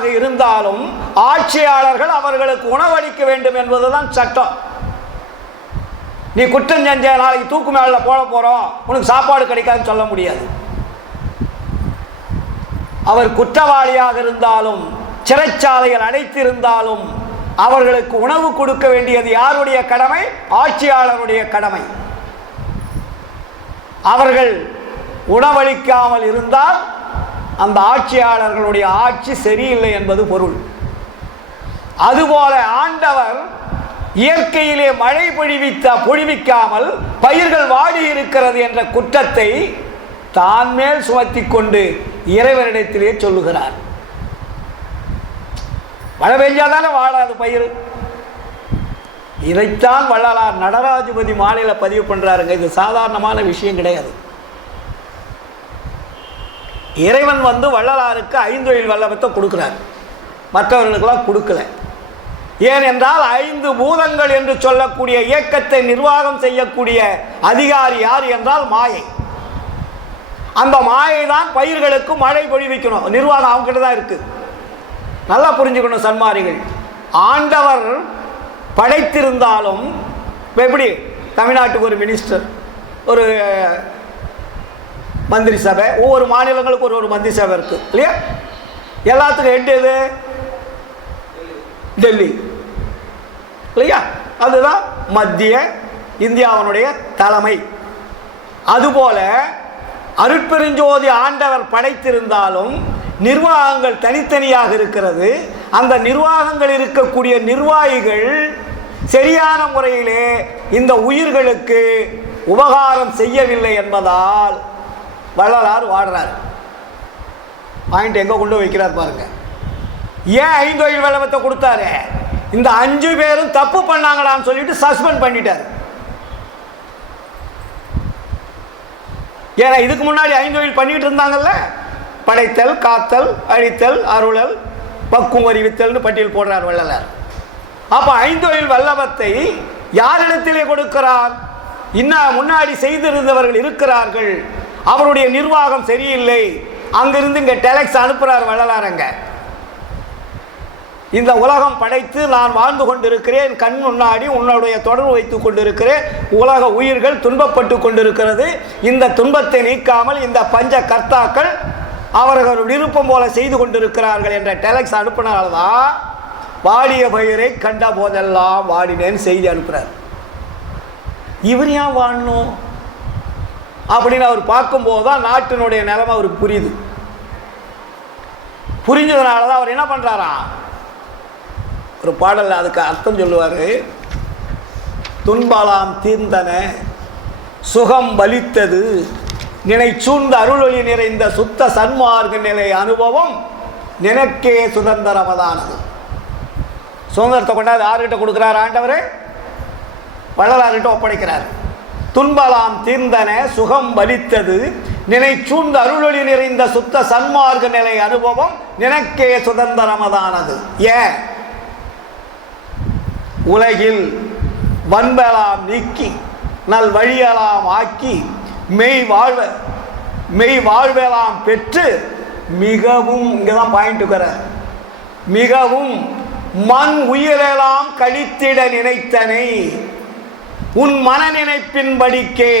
உழைப்பாளியாக இருந்தாலும் ஆட்சியாளர்கள் அவர்களுக்கு உணவளிக்க வேண்டும் என்பதுதான் சட்டம். நீ குற்றம் செஞ்ச நாளைக்கு தூக்கு மேல போட போறோம், உனக்கு சாப்பாடு கிடைக்காதுன்னு சொல்ல முடியாது. அவர் குற்றவாளியாக இருந்தாலும் சிறைச்சாலைகள் அடைத்திருந்தாலும் அவர்களுக்கு உணவு கொடுக்க வேண்டியது யாருடைய கடமை? ஆட்சியாளருடைய கடமை. அவர்கள் உணவளிக்காமல் இருந்தால் அந்த ஆட்சியாளர்களுடைய ஆட்சி சரியில்லை என்பது பொருள். அதுபோல ஆண்டவர் இயற்கையிலே மழை பொழிவிக்காமல் பயிர்கள் வாடி இருக்கிறது என்ற குற்றத்தை தான் மேல் சுமத்தி கொண்டு இறைவனிடத்திலே சொல்லுகிறார். மழை பெஞ்சாதானே வாழாது பயிர். இதைத்தான் வள்ளலார் நடராஜபதி மாலையில பதிவு பண்றாருங்க. இது சாதாரணமான விஷயம் கிடையாது. இறைவன் வள்ளலாருக்கு ஐந்தொழில் வல்லபத்தை கொடுக்கிறார், மற்றவர்களுக்கெல்லாம் கொடுக்கல. ஏனென்றால் 5 பூதங்கள் என்று சொல்லக்கூடிய இயக்கத்தை நிர்வாகம் செய்யக்கூடிய அதிகாரி யார் என்றால் மாயை. அந்த மாயை தான் பயிர்களுக்கு மழை பொழிவிக்கணும். நிர்வாகம் அவங்க கிட்ட தான் இருக்கு. நல்லா புரிஞ்சுக்கணும் சன்மாரிகள். ஆண்டவர் படைத்திருந்தாலும் எப்படி தமிழ்நாட்டுக்கு ஒரு மினிஸ்டர், ஒரு மந்திரி சபை, ஒவ்வொரு மாநிலங்களுக்கு ஒரு மந்திரி சபை இருக்கு இல்லையா? எல்லாத்துக்கும் ஹெட் எது? டெல்லி இல்லையா? அதுதான் மத்திய இந்தியாவினுடைய தலைமை. அதுபோல அருட்பெருஞ்சோதி ஆண்டவர் படைத்திருந்தாலும் நிர்வாகங்கள் தனித்தனியாக இருக்கிறது. அந்த நிர்வாகங்கள் இருக்கக்கூடிய நிர்வாகிகள் சரியான முறையிலே இந்த உயிர்களுக்கு உபகாரம் செய்யவில்லை என்பதால் வள்ளலார் வாடுறார். பாயிண்ட் எங்க கொண்டு வைக்கிறார் பாருங்க. ஏன் ஐந்தொழில் வல்லபத்தை கொடுத்தாரு? இந்த 5 பேரும் தப்பு பண்ணாங்களான்னு சொல்லிட்டு சஸ்பெண்ட் பண்ணிட்டார். ஏன்னா இதுக்கு முன்னாடி ஐந்தொழில் பண்ணிட்டு இருந்தாங்கல்ல, படைத்தல், காத்தல், அழித்தல், அருளல், பக்குவம் அறிவித்தல்னு பட்டியல் போடுறார் வள்ளலார். அப்ப ஐந்தொழில் வல்லபத்தை யாரிடத்திலே கொடுக்கிறார்? இன்னும் முன்னாடி செய்திருந்தவர்கள் இருக்கிறார்கள், அவருடைய நிர்வாகம் சரியில்லை, அங்கிருந்து இங்க டெலக்ஸ் அனுப்புறார் வள்ளலாரங்க. இந்த உலகம் படைத்து நான் வாழ்ந்து கொண்டிருக்கிறேன், கண் முன்னாடி உன்னுடைய தொடர்பு வைத்துக் கொண்டிருக்கிறேன், உலக உயிர்கள் துன்பப்பட்டு கொண்டிருக்கிறது. இந்த துன்பத்தை நீக்காமல் இந்த பஞ்ச கர்த்தாக்கள் அவர்கள் விருப்பம் போல செய்து கொண்டிருக்கிறார்கள் என்ற டெலக்ஸ் அனுப்பினால்தான் வாடிய பயிரை கண்ட போதெல்லாம் வாடினேன்னு செய்தி அனுப்புறார். இவர் ஏன் வாழணும் அப்படின்னு அவர் பார்க்கும்போது தான் நாட்டினுடைய நிலைமை அவருக்கு புரியுது. புரிஞ்சதுனால தான் அவர் என்ன பண்றாரா, ஒரு பாடல் அதுக்கு அர்த்தம் சொல்லுவார். துன்பலாம் தீர்ந்தன சுகம் வலித்தது நினை சூழ்ந்த அருளொளி நிறைந்த சுத்த சன்மார்க்க நிலை அனுபவம் நினைக்கே சுதந்திரமதானது. சுதந்திரத்தை கொண்டாது யாருக்கிட்ட கொடுக்கிறார்? ஆண்டவர் வள்ளலார்கிட்ட ஒப்படைக்கிறார். துன்பலாம் தீர்ந்தன சுகம் வலித்தது நினை சூழ்ந்த அருளொளி நிறைந்த சுத்த சன்மார்க்க நிலை அனுபவம் நினைக்கே சுதந்திரமதானது. ஏன்? உலகில் வன்பெலாம் நீக்கி நல் வழியலாம் ஆக்கி மெய் வாழ்வெல்லாம் பெற்று மிகவும், இங்கதான் பாயிண்ட், மிகவும் மண் உயிரெல்லாம் கழித்திட நினைத்தனை உன் மன நினைப்பின்படிக்கே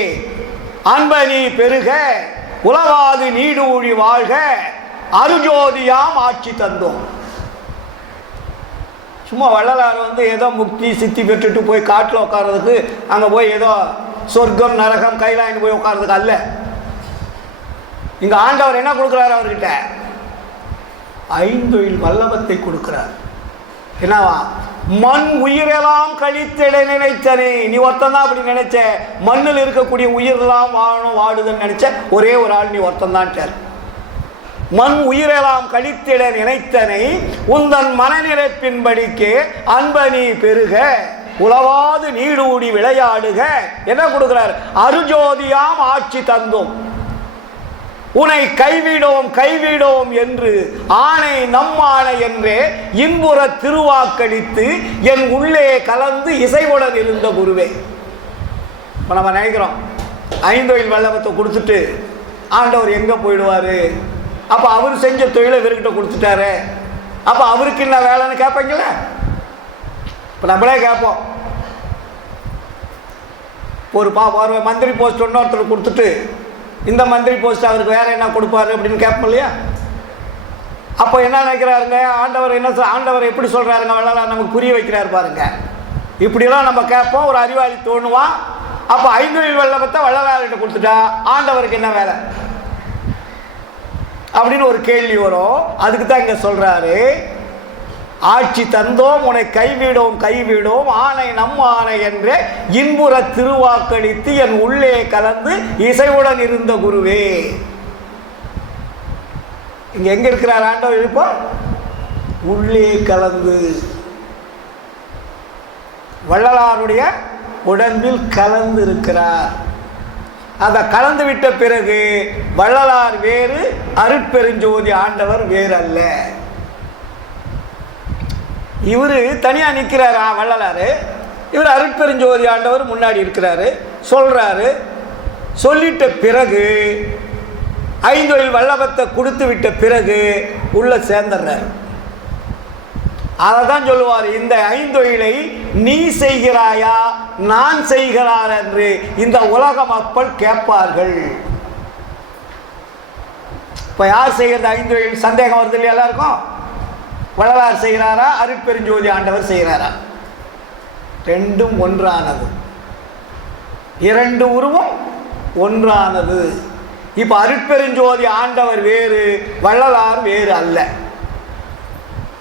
அன்பனி பெருக உலவாது நீடூழி வாழ்க அருஜோதியாம் ஆட்சி தந்தோம். சும்மா வள்ளலார் ஏதோ முக்தி சித்தி பெற்றுட்டு போய் காட்டில் உட்கார்றதுக்கு, அங்கே போய் ஏதோ சொர்க்கம் நரகம் கைலாயின்னு போய் உட்கார்றதுக்கு அல்ல. இங்க ஆண்டவர் என்ன கொடுக்கிறார்? அவர்கிட்ட ஐந்தொழில் வல்லபத்தை கொடுக்கிறார். என்னவா? மண் உயிரெல்லாம் கழித்திட நினைத்தனே. நீ ஒருத்தன் தான் அப்படி நினைச்ச, மண்ணில் இருக்கக்கூடிய உயிரெல்லாம் வாழணும் வாடுதுன்னு நினைச்ச ஒரே ஒரு ஆள் நீ ஒருத்தன் தான். மண் உயிரெல்லாம் கழித்திட நினைத்தனை உந்தன் மனநிலைப்பின்படிக்கே அன்பனி பெருக உலவாது நீடூடி விளையாடுக. என்ன கொடுக்கிறார்? அருஜோதியாம் ஆட்சி தந்தோம். உன்னை கைவிடோம் என்று ஆணை நம்மாணை என்றே இன்புற திருவாக்களித்து என் உள்ளே கலந்து இசைவுடன் இருந்த குருவே. இப்போ நம்ம நினைக்கிறோம் ஐந்தொழில் வல்லபத்தை கொடுத்துட்டு ஆண்டவர் எங்கே போயிடுவார்? அப்போ அவர் செஞ்ச தொழிலை இவர்கிட்ட கொடுத்துட்டாரு. அப்போ அவருக்கு என்ன வேலைன்னு கேட்பீங்கள? இப்போ நம்மளே கேட்போம். ஒரு மந்திரி போஸ்ட் இன்னொருத்தர் கொடுத்துட்டு இந்த மந்திரி போஸ்ட் அவருக்கு வேற என்ன கொடுப்பாரு அப்படின்னு கேட்போம் இல்லையா? அப்போ என்ன நினைக்கிறாருங்க, ஆண்டவர் எப்படி சொல்கிறாருங்க, வள்ளலார் நமக்கு புரிய வைக்கிறாரு பாருங்க. இப்படிலாம் நம்ம கேட்போம். ஒரு அறிவாளி தோணுவான். அப்போ ஐந்தொழில் வல்லபத்தை வள்ளலார்கிட்ட கொடுத்துட்டா ஆண்டவருக்கு என்ன வேலை அப்படின்னு ஒரு கேள்வி வரும். அதுக்கு தான் இங்கே சொல்கிறாரு, ஆட்சி தந்தோம் உன்னை கைவிடோம் ஆணை நம் ஆணை என்று இன்புற திருவாக்களித்து என் உள்ளே கலந்து இசைவுடன் இருந்த குருவே. இங்க எங்க இருக்கிறார் ஆண்டவர்? இப்போ உள்ளே கலந்து, வள்ளலாருடைய உடம்பில் கலந்து இருக்கிறார். அதை கலந்து விட்ட பிறகு வள்ளலார் வேறு, அருட்பெருஞ்சோதி ஆண்டவர் வேறு அல்ல. இவர் தனியாக நிற்கிறாரா வள்ளலார்? இவர் அருட்பெருஞ்சோதி ஆண்டவர் முன்னாடி இருக்கிறாரு, சொல்றாரு. சொல்லிட்ட பிறகு ஐந்தொழில் வல்லபத்தை கொடுத்து விட்ட பிறகு உள்ள சேர்ந்துடுறார். அதை தான் சொல்லுவார், இந்த ஐந்தொழிலை நீ செய்கிறாயா நான் செய்கிறார் என்று இந்த உலக மக்கள் கேட்பார்கள். இப்போ யார் செய்கிறது ஐந்தொழில்? சந்தேகம் வருது இல்லையா எல்லாருக்கும்? வள்ளலார் செய்கிறாரா அருட்பெருஞ்சோதி ஆண்டவர் செய்கிறாரா? ரெண்டும் ஒன்றானது, இரண்டு உருவம் ஒன்றானது. இப்போ அருட்பெருஞ்சோதி ஆண்டவர் வேறு, வள்ளலார் வேறு அல்ல,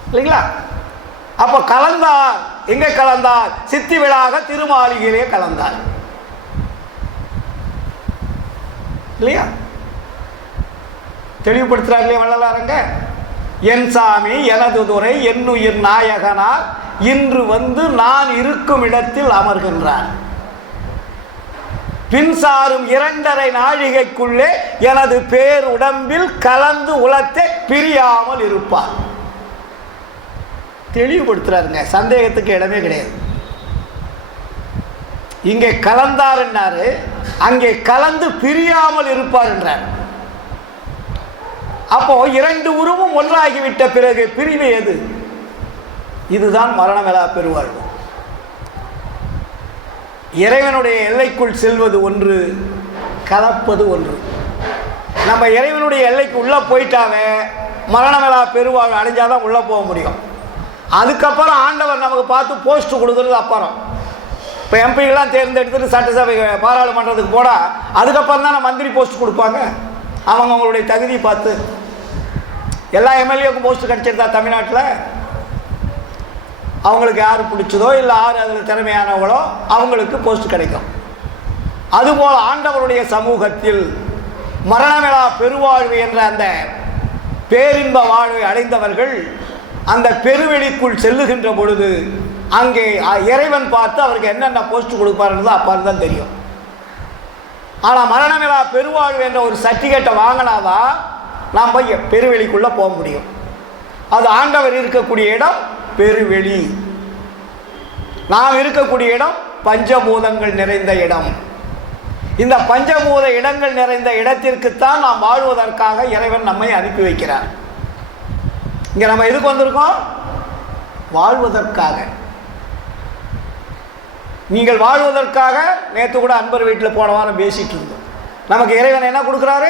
இல்லைங்களா? அப்போ கலந்தார். எங்க கலந்தார்? சித்தி விழாக திருமாளிகையிலே கலந்தார், இல்லையா? தெளிவுபடுத்துறார் இல்லையா வள்ளலாருங்க? என் சாமி எனது துறை என்னுயிர் நாயகனார் இன்று வந்து நான் இருக்கும் இடத்தில் அமர்கின்றார். பின்சாரும் 2.5 நாழிகைக்குள்ளே எனது பேருடம்பில் கலந்து உலத்தை பிரியாமல் இருப்பார். தெளிவுபடுத்துறாருங்க, சந்தேகத்துக்கு இடமே கிடையாது. இங்கே கலந்தார் என்னாரு, அங்கே கலந்து பிரியாமல் இருப்பார் என்றார். அப்போ 2 உருவம் ஒன்றாகிவிட்ட பிறகு பிரிவு எது? இதுதான் மரணமிலா பெருவாழ்வு. இறைவனுடைய எல்லைக்குள் செல்வது ஒன்று, கலப்பது ஒன்று. நம்ம இறைவனுடைய எல்லைக்கு உள்ளே போயிட்டாவே மரணமிலா பெருவாழ்வு அடைஞ்சாதான் உள்ளே போக முடியும். அதுக்கப்புறம் ஆண்டவர் நமக்கு பார்த்து போஸ்ட் கொடுக்குறது அப்புறம். இப்போ எம்பிகள்லாம் தேர்ந்தெடுத்துட்டு சட்டசபை பாராளுமன்றத்துக்கு போனால் அதுக்கப்புறம் தானே மந்திரி போஸ்ட் கொடுப்பாங்க. அவங்களுடைய தகுதி பார்த்து எல்லா எம்எல்ஏவுக்கும் போஸ்ட் கிடச்சிருந்தா தமிழ்நாட்டில் அவங்களுக்கு யார் பிடிச்சதோ இல்லை யார் அதில் திறமையானவங்களோ அவங்களுக்கு போஸ்ட் கிடைக்கும். அதுபோல் ஆண்டவருடைய சமூகத்தில் மரணமிலா பெருவாழ்வு என்ற அந்த பேரின்ப வாழ்வை அடைந்தவர்கள் அந்த பெருவெளிக்குள் செல்லுகின்ற பொழுது அங்கே இறைவன் பார்த்து அவருக்கு என்னென்ன போஸ்ட் கொடுப்பாருன்னு அப்போ தான் தெரியும். ஆனால் மரணமிலா பெருவாழ்வு என்ற ஒரு சர்டிஃபிகேட்டை வாங்கினாதான் நாம் போய் பெருவெளிக்குள்ளே போக முடியும். அது ஆண்டவர் இருக்கக்கூடிய இடம் பெருவெளி, நாம் இருக்கக்கூடிய இடம் பஞ்சபூதங்கள் நிறைந்த இடம். இந்த பஞ்சபூத இடங்கள் நிறைந்த இடத்திற்குத்தான் நாம் வாழ்வதற்காக இறைவன் நம்மை அனுப்பி வைக்கிறார். இங்கே நம்ம எதுக்கு வந்திருக்கோம்? வாழ்வதற்காக. நீங்கள் வாழ்வதற்காக. நேற்று கூட அன்பர் வீட்டில் போன வாரம் பேசிட்டு இருந்தோம். நமக்கு இறைவன் என்ன கொடுக்குறாரு?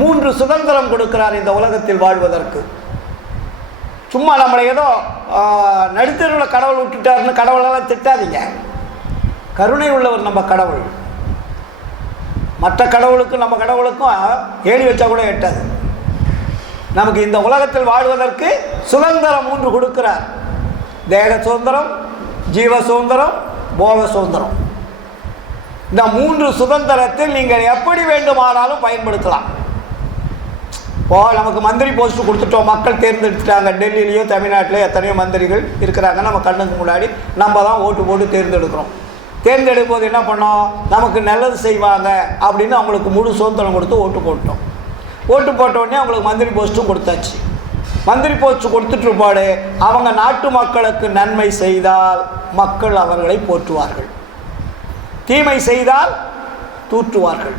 3 சுதந்திரம் கொடுக்கிறார் இந்த உலகத்தில் வாழ்வதற்கு. சும்மா நம்மளை ஏதோ நடுத்தருவில் கடவுள் விட்டுட்டாருன்னு கடவுளெல்லாம் திட்டாதீங்க. கருணை உள்ளவர் நம்ம கடவுள். மற்ற கடவுளுக்கும் நம்ம கடவுளுக்கும் ஏணி வச்சா கூட எட்டாது. நமக்கு இந்த உலகத்தில் வாழ்வதற்கு சுதந்திரம் 3 கொடுக்கிறார். தேக சுதந்திரம், ஜீவ சுதந்திரம், போக சுதந்திரம். இந்த 3 சுதந்திரத்தில் நீங்கள் எப்படி வேண்டுமானாலும் பயன்படுத்தலாம். இப்போ நமக்கு மந்திரி போஸ்ட் கொடுத்துட்டோம், மக்கள் தேர்ந்தெடுத்துட்டாங்க. டெல்லியிலையோ தமிழ்நாட்டிலையோ எத்தனையோ மந்திரிகள் இருக்கிறாங்க. நம்ம கண்ணுக்கு முன்னாடி நம்ம தான் ஓட்டு போட்டு தேர்ந்தெடுக்கிறோம். தேர்ந்தெடுக்கும் போது என்ன பண்ணோம்? நமக்கு நல்லது செய்வாங்க அப்படின்னு அவங்களுக்கு முழு சுதந்திரம் கொடுத்து ஓட்டு போட்டோம். ஓட்டு போட்ட உடனே அவங்களுக்கு மந்திரி போஸ்ட்டும் கொடுத்தாச்சு. மந்திரி போஸ்ட் கொடுத்துட்டு அவங்க நாட்டு மக்களுக்கு நன்மை செய்தால் மக்கள் அவர்களை போற்றுவார்கள், தீமை செய்தால் தூற்றுவார்கள்.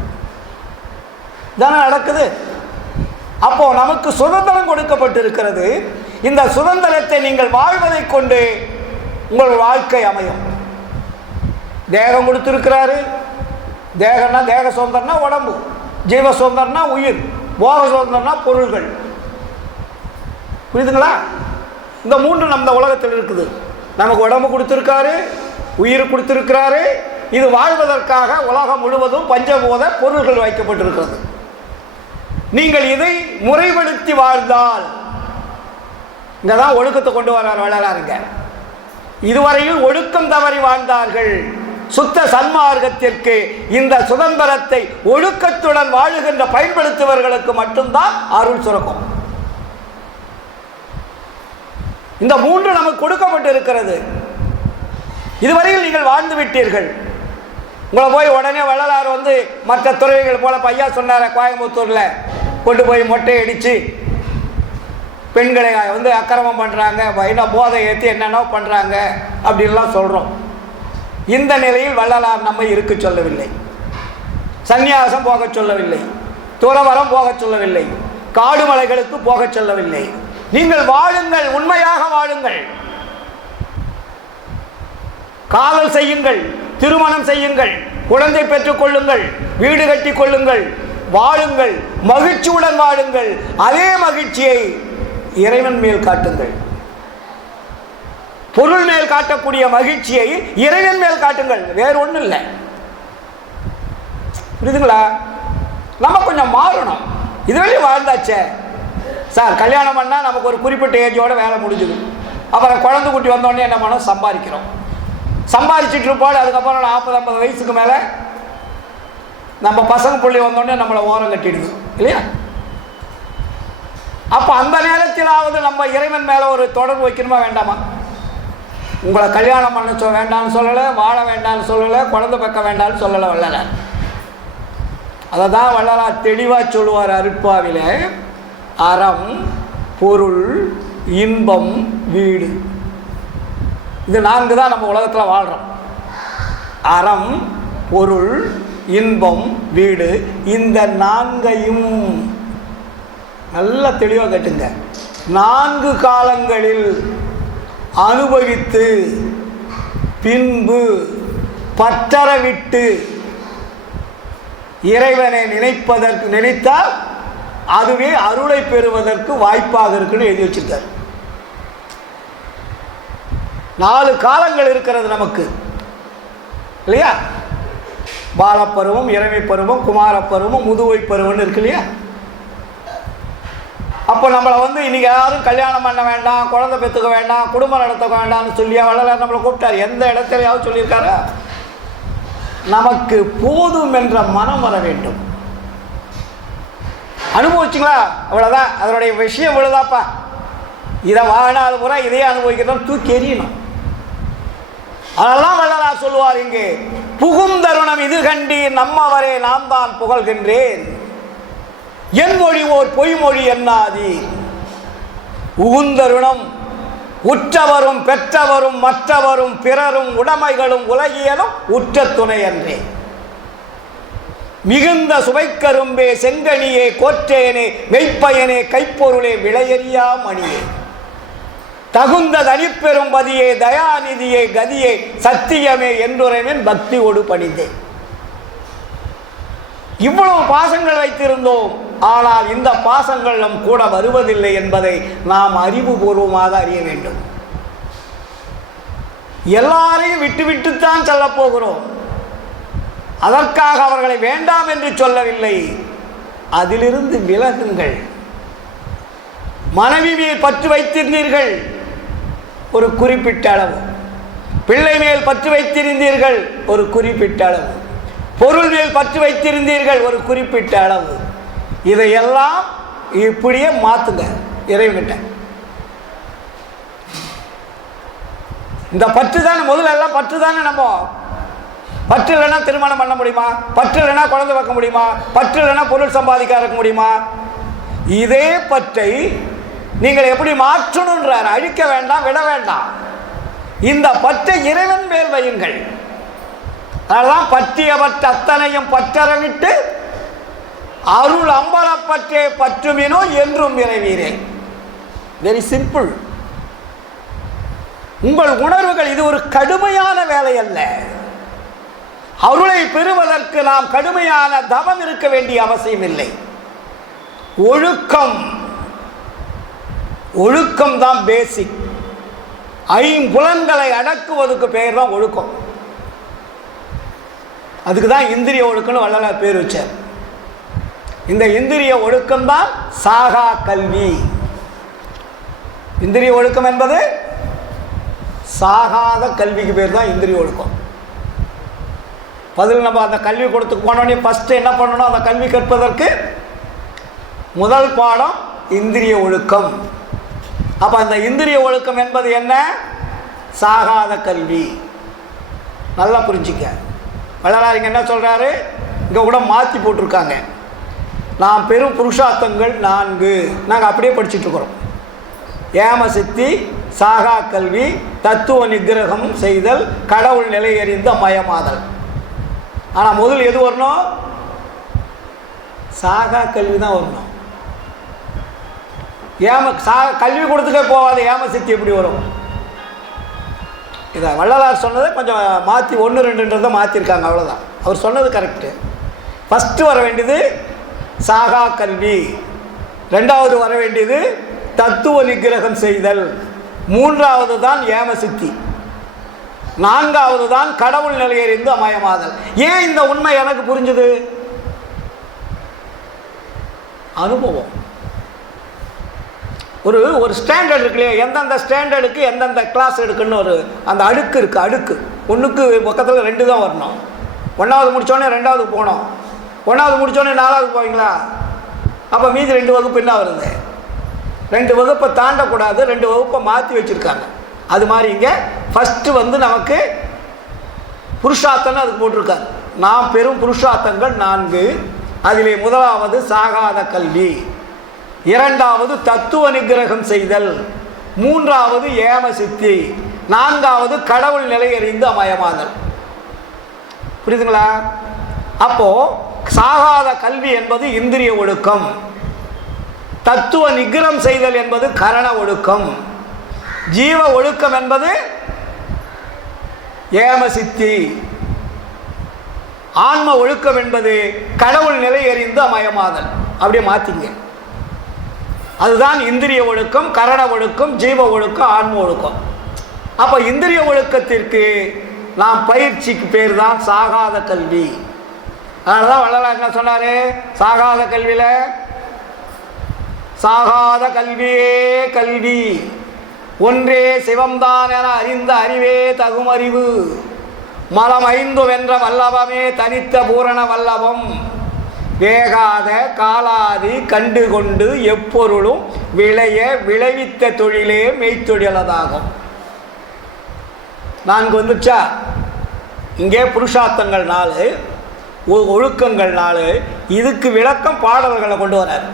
தானே நடக்குது. அப்போ நமக்கு சுதந்திரம் கொடுக்கப்பட்டிருக்கிறது. இந்த சுதந்திரத்தை நீங்கள் வாழ்வதை கொண்டு உங்கள் வாழ்க்கை அமையும். தேகம் கொடுத்திருக்கிறாரு. தேகம்னா தேக சுதந்திரம்னா உடம்பு, ஜீவ சுதந்திரம்னா உயிர், போக சுதந்திரம்னா பொருள்கள். புரியுதுங்களா? இந்த மூன்று நம்ம உலகத்தில் இருக்குது. நமக்கு உடம்பு கொடுத்திருக்காரு, உயிர் கொடுத்திருக்கிறாரு. இது வாழ்வதற்காக உலகம் முழுவதும் பஞ்சபூத பொருள்கள் வைக்கப்பட்டிருக்கிறது. நீங்கள் இதை முறைப்படுத்தி வாழ்ந்தால், இங்கே தான் ஒழுக்கத்தை கொண்டு வளராருங்க. இதுவரையில் ஒழுக்கம் தவறி வாழ்ந்தார்கள். சுத்த சன்மார்க்கத்திற்கு இந்த சுதந்திரத்தை ஒழுக்கத்துடன் வாழுகின்ற பயன்படுத்துவர்களுக்கு மட்டும்தான் அருள் சுரக்கும். இந்த மூன்று நமக்கு கொடுக்கப்பட்டு இருக்கிறது. இதுவரையில் நீங்கள் வாழ்ந்து விட்டீர்கள். உங்களை போய் உடனே வள்ளலார் வந்து மற்ற துறவிகள் போல பையா சொன்னார கோயம்புத்தூரில் கொண்டு போய் மொட்டை அடித்து பெண்களை வந்து அக்கிரமம் பண்ணுறாங்க, என்ன போதை ஏற்றி என்னென்ன பண்ணுறாங்க அப்படின்லாம் சொல்கிறோம். இந்த நிலையில் வள்ளலார் நம்மை இருக்க சொல்லவில்லை. சந்நியாசம் போக சொல்லவில்லை, துறவரம் போக சொல்லவில்லை, காடு மலைகளுக்கு போக சொல்லவில்லை. நீங்கள் வாழுங்கள், உண்மையாக வாழுங்கள், காதல் செய்யுங்கள், திருமணம் செய்யுங்கள், குழந்தை பெற்றுக் கொள்ளுங்கள், வீடு கட்டி கொள்ளுங்கள், வாழுங்கள், மகிழ்ச்சியுடன் வாழுங்கள். அதே மகிழ்ச்சியை இறைவன் மேல் காட்டுங்கள். பொருள் மேல் காட்டக்கூடிய மகிழ்ச்சியை இறைவன் மேல் காட்டுங்கள். வேறு ஒன்றும் இல்லை. புரியுதுங்களா? நம்ம கொஞ்சம் மாறணும். இதுவரையும் வாழ்ந்தாச்சே சார். கல்யாணம் பண்ணால் நமக்கு ஒரு குறிப்பிட்ட ஏஜோட வேலை முடிஞ்சுது. அப்புறம் குழந்தை குட்டி வந்தோடனே என்ன பண்ணோம்? சம்பாதிக்கிறோம். சம்பாதிச்சுட்டு இருப்போம். அதுக்கப்புறம் 40-50 வயசுக்கு மேலே நம்ம பசங்க பிள்ளை வந்தோடனே நம்மளை ஓரம் கட்டிடுது இல்லையா? அப்போ அந்த நேரத்திலாவது நம்ம இறைவன் மேலே ஒரு தொடர்பு வைக்கணுமா வேண்டாமா? உங்களை கல்யாணம் பண்ண வேண்டாம்னு சொல்லலை, வாழ வேண்டாம்னு சொல்லலை, குழந்தை பெக்க வேண்டாம்னு சொல்லலை வள்ளலார். அதை தான் வள்ளலார் தெளிவாக சொல்லுவார் அருட்பாவில. அறம், பொருள், இன்பம், வீடு. இது 4 தான் நம்ம உலகத்தில் வாழ்கிறோம். அறம், பொருள், இன்பம், வீடு. இந்த 4ஐயும் நல்லா தெளிவாக கேட்டுங்க. 4 காலங்களில் அனுபவித்து பின்பு பற்றற விட்டு இறைவனை நினைத்தால் அதுவே அருளை பெறுவதற்கு வாய்ப்பாக இருக்குன்னு எழுதி வச்சிருக்கார். 4 காலங்கள் இருக்கிறது நமக்கு இல்லையா? பாலப்பருவம், இறைமை பருவம், குமாரப்பருவம், முதுவை பருவம்னு இருக்கு இல்லையா? அப்போ நம்மளை வந்து இன்னைக்கு யாரும் கல்யாணம் பண்ண வேண்டாம், குழந்தை பெற்றுக்க வேண்டாம், குடும்பம் நடத்த வேண்டாம்னு சொல்லியா வள்ளலார் நம்மளை கூப்பிட்டார்? எந்த இடத்துலையாவது சொல்லியிருக்காரு? நமக்கு போதும் என்ற மனம் வர வேண்டும். அனுபவிச்சுங்களா? அவ்வளோதான். அதனுடைய விஷயம் இவ்வளோதாப்பா. இதை வாழ்நாள் பூரா இதையே அனுபவிக்கிறோம், தூக்கி எறியணும். அதெல்லாம் வள்ளலார் சொல்லுவார் இங்கே. புகும் தருணம் இது கண்டி நம்மவரே நாம் தான் புகழ்கின்றேன். என் மொழி ஓர் பொய்மொழி என்னாதி. உகுந்தருணம் உற்றவரும் பெற்றவரும் மற்றவரும் பிறரும் உடைமைகளும் உலகியலும் உற்ற துணை அன்றே. மிகுந்த சுவைக்கரும்பே செங்கனியே கோற்றேனே மெய்ப்பயனே கைப்பொருளே விளையறியா மணியே. தகுந்த தனிப்பெரும் பதியே தயாநிதியே கதியே சத்தியமே என்றுரைவன் பக்தியோடு பணிந்தேன். இவ்வளவு பாசங்கள் வைத்திருந்தோம். ஆனால் இந்த பாசங்கள் நம் கூட வருவதில்லை என்பதை நாம் அறிவுபூர்வமாக அறிய வேண்டும். எல்லாரையும் விட்டுவிட்டுத்தான் செல்ல போகிறோம். அதற்காக அவர்களை வேண்டாம் என்று சொல்லவில்லை. அதிலிருந்து விலகுங்கள். மனைவி மேல் பற்று வைத்திருந்தீர்கள் ஒரு குறிப்பிட்ட அளவு, பிள்ளை மேல் பற்று வைத்திருந்தீர்கள் ஒரு குறிப்பிட்ட அளவு, பொருள் மேல் பற்று வைத்திருந்தீர்கள் ஒரு குறிப்பிட்ட அளவு. இதையெல்லாம் இப்படியே மாற்றுங்க இறைவன்கிட்ட. இந்த பற்று தானே முதல்ல எல்லாம் பற்று தானே. நம்ம பற்று இல்லைன்னா திருமணம் பண்ண முடியுமா? பற்று இல்லைன்னா குழந்தை வைக்க முடியுமா? பற்று இல்லைன்னா பொருள் சம்பாதிக்க இருக்க முடியுமா? இதே பற்றை நீங்கள் எப்படி மாற்றணுன்றார். அழிக்க வேண்டாம், விட வேண்டாம். இந்த பற்றை இறைவன் மேல் வையுங்கள். அதெல்லாம் பற்றிய பற்று அத்தனையும் பற்றற விட்டு அருள் அம்பலப்பற்றே பற்றுமினோ என்றும் இறைவீரே. Very simple. உங்கள் உணர்வுகள், இது ஒரு கடுமையான வேலை அல்ல. அருளை பெறுவதற்கு நாம் கடுமையான தவம் இருக்க வேண்டிய அவசியம் இல்லை. ஒழுக்கம், ஒழுக்கம் தான் பேசிக். ஐம்புலன்களை அடக்குவதற்கு பெயர் தான் ஒழுக்கம். அதுக்கு தான் இந்திரிய ஒழுக்கம்னு வள்ளலார் பேர் வச்சார். இந்த இந்திரிய ஒழுக்கம் தான் சாகா கல்வி. இந்திரிய ஒழுக்கம் என்பது சாகாத கல்விக்கு பேர் தான் இந்திரிய ஒழுக்கம். பதில் நம்ம அந்த கல்வி கொடுத்து போனோடனே ஃபஸ்ட்டு என்ன பண்ணணும்? அந்த கல்வி கற்பதற்கு முதல் பாடம் இந்திரிய ஒழுக்கம். அப்போ அந்த இந்திரிய ஒழுக்கம் என்பது என்ன? சாகாத கல்வி. நல்லா புரிஞ்சிக்க. வள்ளலார் இங்கே என்ன சொல்கிறாரு? இங்கே கூட மாற்றி போட்டிருக்காங்க. நாம் பெரும் புருஷார்த்தங்கள் 4 நாங்கள் அப்படியே படிச்சுட்ருக்குறோம். ஏம சித்தி, சாகா கல்வி, தத்துவ நிகிரகம் செய்தல், கடவுள் நிலை அறிந்த மயமாதல். ஆனால் முதல் எது வரணும்? சாகா கல்வி தான் வரணும். கல்வி கொடுத்துட்டே போகாது, ஏம சித்தி எப்படி வரும்? இதை வள்ளலார் சொன்னதை கொஞ்சம் மாற்றி 1, 2ன்றதை மாற்றிருக்காங்க, அவ்வளோதான். அவர் சொன்னது கரெக்டு. ஃபஸ்ட்டு வர வேண்டியது சாகா கல்வி, 2வது வர வேண்டியது தத்துவ நிகிரகம் செய்தல், 3வது தான் ஏம சித்தி, 4வது தான் கடவுள் நிலையறிந்து அமயமாதல். ஏன் இந்த உண்மை எனக்கு புரிஞ்சுது? அனுபவம். ஒரு ஸ்டாண்டர்ட் இருக்கு இல்லையா? எந்தெந்த ஸ்டாண்டர்டுக்கு எந்தெந்த கிளாஸ் எடுக்குன்னு ஒரு அந்த அடுக்கு இருக்குது. அடுக்கு ஒன்றுக்கு பக்கத்தில் 2 தான் வரணும். 1வது முடித்தோடனே 2வது போனோம், 1வது முடித்தோடனே 4வது போவீங்களா? அப்போ மீதி 2 வகுப்பு என்ன வருது? 2 வகுப்பை தாண்டக்கூடாது, 2 வகுப்பை மாற்றி வச்சுருக்காங்க. அது மாதிரி இங்கே ஃபஸ்ட்டு நமக்கு புருஷார்த்தம்னு அதுக்கு போட்டிருக்காரு. நாம் பெரும் புருஷார்த்தங்கள் 4. அதிலே முதலாவது சாகாத கல்வி, 2வது தத்துவ நிகிரகம் செய்தல், 3வது ஏம சித்தி, 4வது கடவுள் நிலை அறிந்து அமயமாதல். புரியுதுங்களா? அப்போ சாகாத கல்வி என்பது இந்திரிய ஒழுக்கம், தத்துவ நிகிரம் செய்தல் என்பது கரண ஒழுக்கம், ஜீவ ஒழுக்கம் என்பது ஏம சித்தி, ஆன்ம ஒழுக்கம் என்பது கடவுள் நிலை அறிந்து அமயமாதல். அப்படியே மாத்திங்க. அதுதான் இந்திரிய ஒழுக்கம், கரண ஒழுக்கம், ஜீவ ஒழுக்கம், ஆன்ம ஒழுக்கம். அப்போ இந்திரிய ஒழுக்கத்திற்கு நாம் பயிற்சிக்கு பேர் தான் சாகாத கல்வி. அதனால தான் வள்ளலார் என்ன சொன்னார்? சாகாத கல்வியில் சாகாத கல்வியே கல்வி, ஒன்றே சிவம்தான் என அறிந்த அறிவே தகும் அறிவு, மலம் 5 வென்ற வல்லபமே தனித்த பூரண வல்லபம், வேகாத காலாதி கண்டு கொண்டு எப்பொருளும் விளைய விளைவித்த தொழிலே மெய்த்தொழிலதாகும். 4 வந்துச்சா? இங்கே புருஷார்த்தங்கள் 4, ஒழுக்கங்கள் 4. இதுக்கு விளக்கம் பாடல்களை கொண்டு வரார்.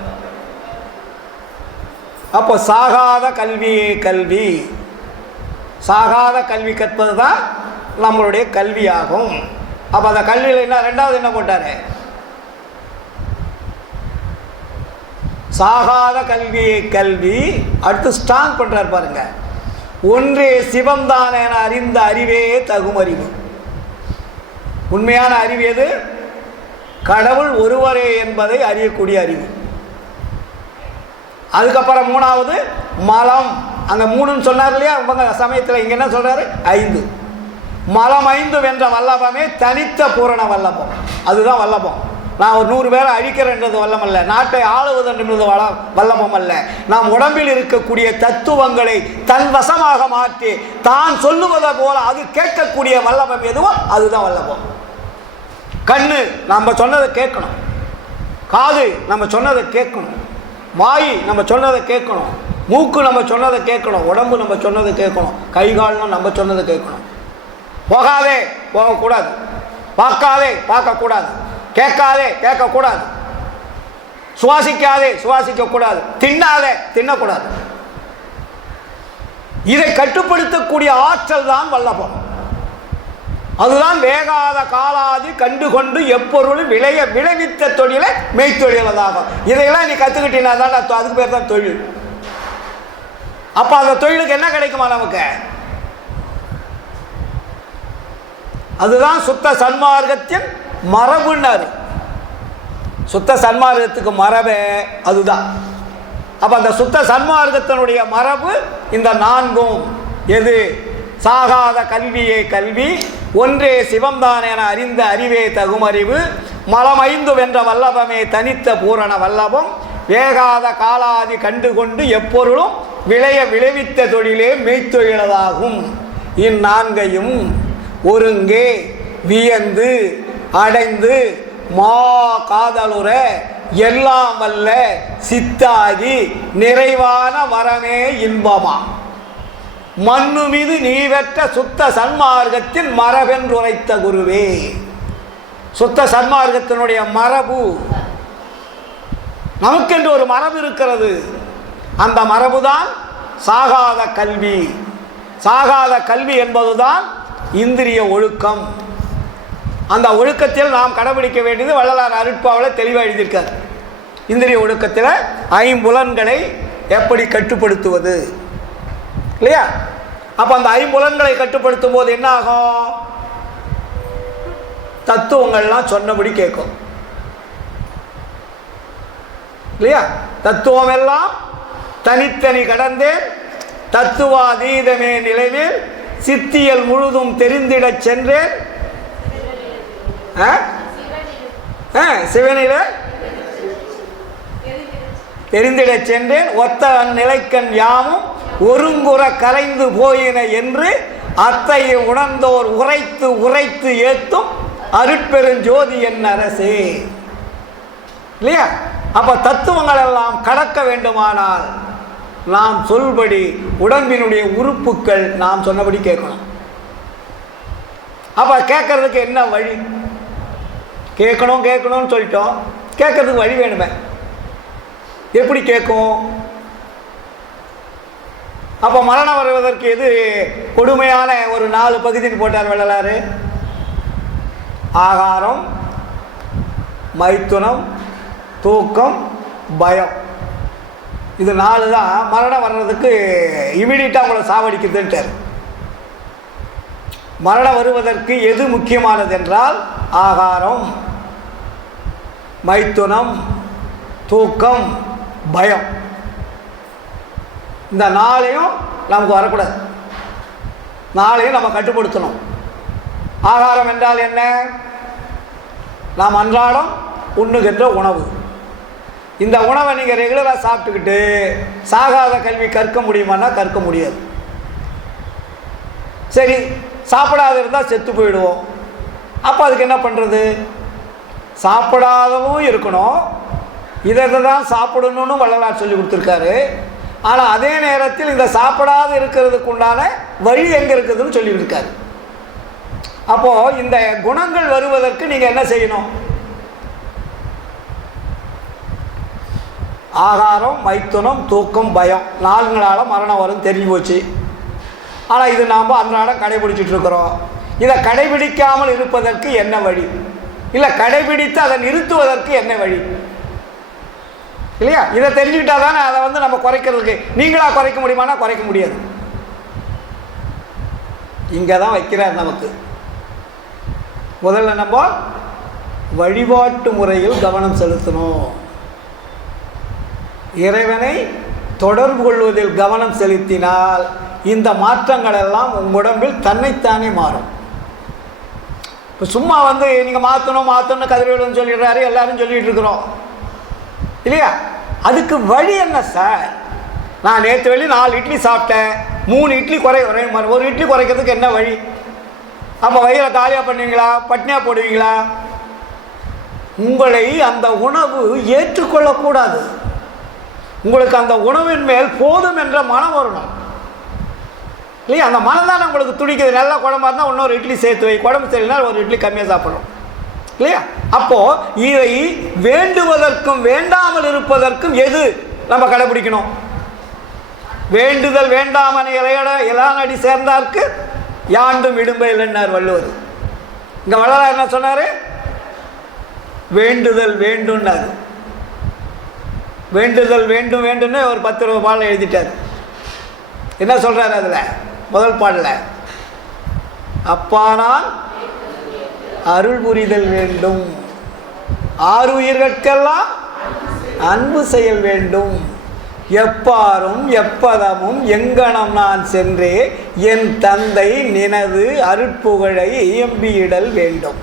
அப்போ சாகாத கல்வியே கல்வி, சாகாத கல்வி கற்பது தான் நம்மளுடைய கல்வியாகும். அப்போ அந்த கல்வியில் என்ன 2வது என்ன போட்டார்? சாகாத கல்வியை கல்வி. அடுத்து ஸ்ட்ராங் பண்ணுறார் பாருங்க. ஒன்றே சிவம்தான் என அறிந்த அறிவே தகும் அறிவு. உண்மையான அறிவு எது? கடவுள் ஒருவரே என்பதை அறியக்கூடிய அறிவு. அதுக்கப்புறம் 3வது மலம். அங்கே 3ன்னு சொன்னார் இல்லையா? அவங்க சமயத்தில் இங்கே என்ன சொல்கிறாரு? 5. மலம் 5 வென்ற வல்லபமே தனித்த பூரண வல்லபம். அதுதான் வல்லபம். நான் ஒரு 100 பேரை அழிக்கிறேன்றது வல்லம் அல்ல, நாட்டை ஆளுவதென்றது வல்லபம் அல்ல. நாம் உடம்பில் இருக்கக்கூடிய தத்துவங்களை தன் வசமாக மாற்றி தான் சொல்லுவதை போல அது கேட்கக்கூடிய வல்லபம் எதுவோ அதுதான் வல்லபம். கண்ணு நம்ம சொன்னதை கேட்கணும், காது நம்ம சொன்னதை கேட்கணும், வாய் நம்ம சொன்னதை கேட்கணும், மூக்கு நம்ம சொன்னதை கேட்கணும், உடம்பு நம்ம சொன்னதை கேட்கணும், கை கால்னும் நம்ம சொன்னதை கேட்கணும். போகாதே போகக்கூடாது, பார்க்காதே பார்க்கக்கூடாது, கேட்காதே கேட்கக்கூடாது, சுவாசிக்காதே சுவாசிக்கக்கூடாது, தின்னாதே தின்னக்கூடாது. இதை கட்டுப்படுத்தக்கூடிய ஆற்றல் தான் வல்லபம். அதுதான் வேகாத காலாதி கண்டுகொண்டு எப்பொருளும் விளைவித்த தொழிலை மெய்த்தொழிலதாகும். இதையெல்லாம் நீ கற்றுக்கிட்டீங்கன்னா தான் அதுக்கு பேர் தான் தொழில். அப்ப அந்த தொழிலுக்கு என்ன கிடைக்குமா நமக்கு? அதுதான் சுத்த சன்மார்க்கத்தின் மரபுன்னாரு. சுத்த சன்மார்க்கத்துக்கு மரபே அதுதான். அப்ப அந்த சுத்த சன்மார்க்கத்தினுடைய மரபு இந்த நான்கும். எது? சாகாத கல்வியே கல்வி, ஒன்றே சிவம்தான் என அறிந்த அறிவே தகுமறிவு, மலமைந்து வென்ற வல்லபமே தனித்த பூரண வல்லபம், வேகாத காலாதி கண்டுகொண்டு எப்பொருளும் விளைய விளைவித்த தொழிலே மெய்த்தொழிலதாகும். இந்நான்கையும் ஒருங்கே வியந்து அடைந்து மா காதலுற எல்லாம் வல்ல சித்தாகி நிறைவான வரமே இன்பமா மண்ணு மீது நீ பெற்ற சுத்த சன்மார்க்கத்தின் மரபென்றுரைத்த குருவே. சுத்த சன்மார்க்கத்தினுடைய மரபு, நமக்கென்று ஒரு மரபு இருக்கிறது. அந்த மரபுதான் சாகாத கல்வி. சாகாத கல்வி என்பதுதான் இந்திரிய ஒழுக்கம். அந்த ஒழுக்கத்தில் நாம் கடைபிடிக்க வேண்டியது வள்ளலார் அருட்பாவில் தெளிவாக எழுதியிருக்கார். இந்திரிய ஒழுக்கத்தில் ஐம்புலன்களை எப்படி கட்டுப்படுத்துவது இல்லையா? அப்போ அந்த ஐம்புலன்களை கட்டுப்படுத்தும் போது என்ன ஆகும்? தத்துவங்கள்லாம் சொன்னபடி கேட்கும் இல்லையா? தத்துவம் எல்லாம் தனித்தனி கடந்தேன் தத்துவாதீதமே நிலைவில் சித்தியல் முழுதும் தெரிந்திடச் சென்றேன் சிவனில தெரிந்திடச் சென்றேன் ஒத்த நிலைக்கண் யாமும் ஒருங்குற கலைந்து போயின என்று அத்தையை உணர்ந்தோர் உரைத்து உரைத்து ஏத்தும் அருட்பெருஞ்சோதி என் அரசே இல்லையா? அப்ப தத்துவங்கள் எல்லாம் கடக்க வேண்டுமானால் நாம் சொல்படி உடம்பினுடைய உறுப்புகள் நாம் சொன்னபடி கேட்கணும். அப்ப கேட்கறதுக்கு என்ன வழி? கேட்கணும்னு சொல்லிட்டோம், கேட்கறதுக்கு வழி வேணுமே. எப்படி கேட்கும்? அப்போ மரணம் வருவதற்கு எது கொடுமையான ஒரு 4 பகுதின்னு போட்டார் வள்ளலாறு. ஆகாரம், மைத்துனம், தூக்கம், பயம். இது 4 தான் மரணம் வர்றதுக்கு இமீடியட்டாக உங்களை சாவடிக்குதுன்ட்டார். மரணம் வருவதற்கு எது முக்கியமானது என்றால் ஆகாரம், மைத்துனம், தூக்கம், பயம். இந்த 4ஐயும் நமக்கு வரக்கூடாது. 4ஐயும் நம்ம கட்டுப்படுத்தணும். ஆகாரம் என்றால் என்ன? நாம் அன்றாடம் உண்ணுகின்ற உணவு. இந்த உணவை நீங்கள் ரெகுலராக சாப்பிட்டுக்கிட்டு சாகாத கல்வி கற்க முடியுமான்னா கற்க முடியாது. சரி, சாப்பிடாத இருந்தால் செத்து போயிடுவோம். அப்போ அதுக்கு என்ன பண்ணுறது? சாப்பிடாதவும் இருக்கணும், இதை தான் சாப்பிடணும்னு வள்ளலார் சொல்லி கொடுத்துருக்காரு. ஆனால் அதே நேரத்தில் இந்த சாப்பிடாத இருக்கிறதுக்கு உண்டான வழி எங்கே இருக்குதுன்னு சொல்லியிருக்காரு. அப்போது இந்த குணங்கள் வருவதற்கு நீங்கள் என்ன செய்யணும்? ஆகாரம், மைத்துனம், தூக்கம், பயம் 4 மரணம் வரும் தெரிஞ்சு போச்சு. ஆனால் இது நாம் அன்றாடம் கடைபிடிச்சிட்டு இருக்கிறோம். இதை கடைபிடிக்காமல் இருப்பதற்கு என்ன வழி? இல்லை கடைபிடித்து அதை நிறுத்துவதற்கு என்ன வழி இல்லையா? இதை தெரிஞ்சுக்கிட்டா தானே அதை நம்ம குறைக்கிறதுக்கு. நீங்களா குறைக்க முடியுமானா குறைக்க முடியாது. இங்கே தான் வைக்கிறார் நமக்கு. முதல்ல நம்ம வழிபாட்டு முறையில் கவனம் செலுத்தணும். இறைவனை தொடர்பு கொள்வதில் கவனம் செலுத்தினால் இந்த மாற்றங்கள் எல்லாம் உங்கள் உடம்பில் தன்னைத்தானே மாறும். இப்போ சும்மா நீங்கள் மாற்றணும்னு கதிரவேலன் சொல்லிடுறாரு, எல்லாரும் சொல்லிட்டு இருக்கிறோம் இல்லையா? அதுக்கு வழி என்ன சார்? நான் நேற்று வெளியே 4 இட்லி சாப்பிட்டேன், 3 இட்லி ஒரு இட்லி குறைக்கிறதுக்கு என்ன வழி? அப்போ வயிறை காலியாக பண்ணுவீங்களா, பட்னியாக போடுவீங்களா? உங்களை அந்த உணவு ஏற்றுக்கொள்ளக்கூடாது. உங்களுக்கு அந்த உணவின் மேல் போதும் என்ற மனம் வரணும் இல்லையா? அந்த மனம் தானே உங்களுக்கு துடிக்குது. நல்லா குழம்பா இருந்தால் இன்னொரு இட்லி சேர்த்து வை, குழம்பு சரியில்லை ஒரு இட்லி கம்மியாக சாப்பிடணும் இல்லையா? அப்போ இதை வேண்டுவதற்கும் வேண்டாமல் இருப்பதற்கும் எது நம்ம கடைபிடிக்கணும்? வேண்டுதல் வேண்டாமன் இளானடி சேர்ந்தார்க்கு யாண்டும் இடும்பை இல்லைன்னார் வள்ளுவர். இங்க வள்ளலார் என்ன சொன்னாரு? வேண்டுதல் வேண்டும்னாரு. வேண்டுதல் வேண்டும் வேண்டும்னு ஒரு 10 ரூபாய் எழுதிட்டார். என்ன சொல்றாரு அதுல முதல் பாடல? அப்பா நான் அருள் புரிதல் வேண்டும், ஆறுயிர்கட்கெல்லாம் அன்பு செயல் வேண்டும், எப்பாரும் எப்பதமும் எங்கனம் நான் சென்றே என் தந்தை நினது அருட்புகழை இயம்பியிடல் வேண்டும்,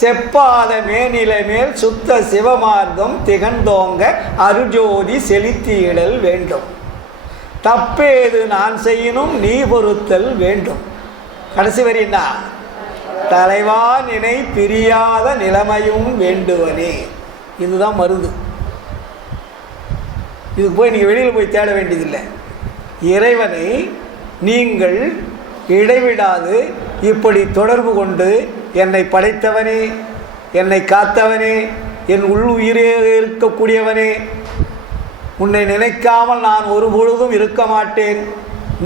செப்பாத மேனிலை மேல் சுத்த சிவமார்க்கம் திகழ்ந்தோங்க அருஜோதி செலுத்தியிடல் வேண்டும், தப்பேது நான் செய்யணும் நீ பொறுத்தல் வேண்டும். கடைசி வரின்னா தலைவா நினை பிரியாத நிலைமையும் வேண்டுவனே. இதுதான் மருந்து. இதுக்கு போய் நீங்கள் வெளியில் போய் தேட வேண்டியதில்லை. இறைவனை நீங்கள் இடைவிடாது இப்படி தொடர்பு கொண்டு என்னை படைத்தவனே, என்னை காத்தவனே, என் உள்ளுயிரே இருக்கக்கூடியவனே, உன்னை நினைக்காமல் நான் ஒரு பொழுதும் இருக்க மாட்டேன்,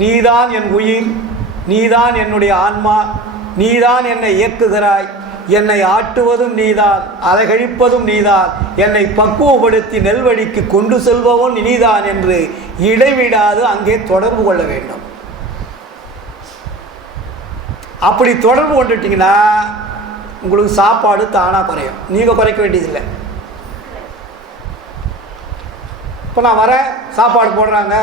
நீதான் என் உயிர், நீதான் என்னுடைய ஆன்மா, நீதான் என்னை இயக்குகிறாய், என்னை ஆட்டுவதும் நீதான், அலைகழிப்பதும் நீதான், என்னை பக்குவப்படுத்தி நெல்வழிக்கு கொண்டு செல்பவன் நீதான் என்று இடைவிடாது அங்கே தொடர்பு கொள்ள வேண்டும். அப்படி தொடர்பு கொண்டுட்டிங்கன்னா உங்களுக்கு சாப்பாடு தானாக குறையும், நீங்கள் குறைக்க வேண்டியதில்லை. இப்போ நான் வரேன், சாப்பாடு போடுறாங்க,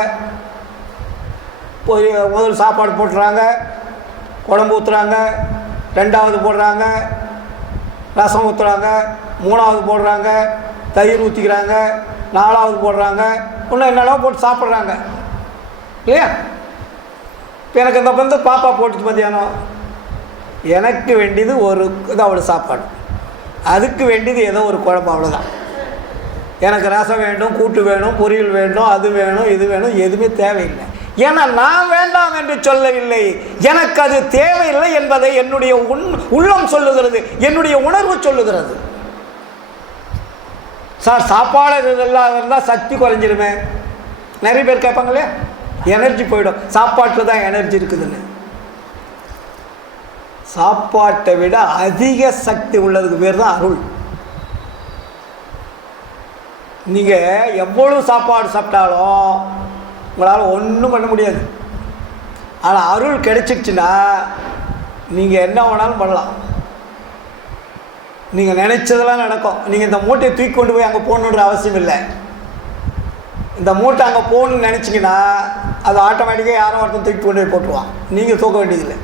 போய் முதல் சாப்பாடு போட்டுறாங்க, குழம்பு ஊற்றுறாங்க, ரெண்டாவது போடுறாங்க, ரசம் ஊற்றுறாங்க, மூணாவது போடுறாங்க, தயிர் ஊற்றிக்கிறாங்க, நாலாவது போடுறாங்க, இன்னும் என்னெல்லாம் போட்டு சாப்பிட்றாங்க இல்லையா? இப்போ எனக்கு இந்த வந்து பாப்பா போட்டுச்சு மத்தியானம், எனக்கு வேண்டியது ஒரு இதோட சாப்பாடு, அதுக்கு வேண்டியது ஏதோ ஒரு குழம்பு, அவ்வளோதான். எனக்கு ரசம் வேண்டும், கூட்டு வேணும், பொரியல் வேண்டும், அது வேணும், இது வேணும், எதுவுமே தேவையில்லை. ஏன்னா நான் வேண்டாம் என்று சொல்லவில்லை, எனக்கு அது தேவையில்லை என்பதை என்னுடைய உள்ளம் சொல்லுகிறது, என்னுடைய உணர்வு சொல்லுகிறது. சார் சாப்பாடு இதெல்லாம் இருந்தால் சக்தி குறைஞ்சிருமே, நிறைய பேர் கேட்பாங்க இல்லையா, எனர்ஜி போயிடும், சாப்பாட்டில் தான் எனர்ஜி இருக்குதுன்னு. சாப்பாட்டை விட அதிக சக்தி உள்ளதுக்கு பேர் தான் அருள். நீங்கள் எவ்வளவு சாப்பாடு சாப்பிட்டாலும் உங்களால் ஒன்றும் பண்ண முடியாது. ஆனால் அருள் கிடைச்சிடுச்சுன்னா நீங்கள் என்ன வேணாலும் பண்ணலாம், நீங்கள் நினைச்சதெல்லாம் நடக்கும். நீங்கள் இந்த மூட்டையை தூக்கி கொண்டு போய் அங்கே போகணுன்ற அவசியம் இல்லை. இந்த மூட்டை அங்கே போகணுன்னு நினச்சிங்கன்னா அது ஆட்டோமேட்டிக்காக யாரோ ஒருத்தன் தூக்கி கொண்டு போய் போட்டுருவான், நீங்கள் தூக்க வேண்டியதில்லை.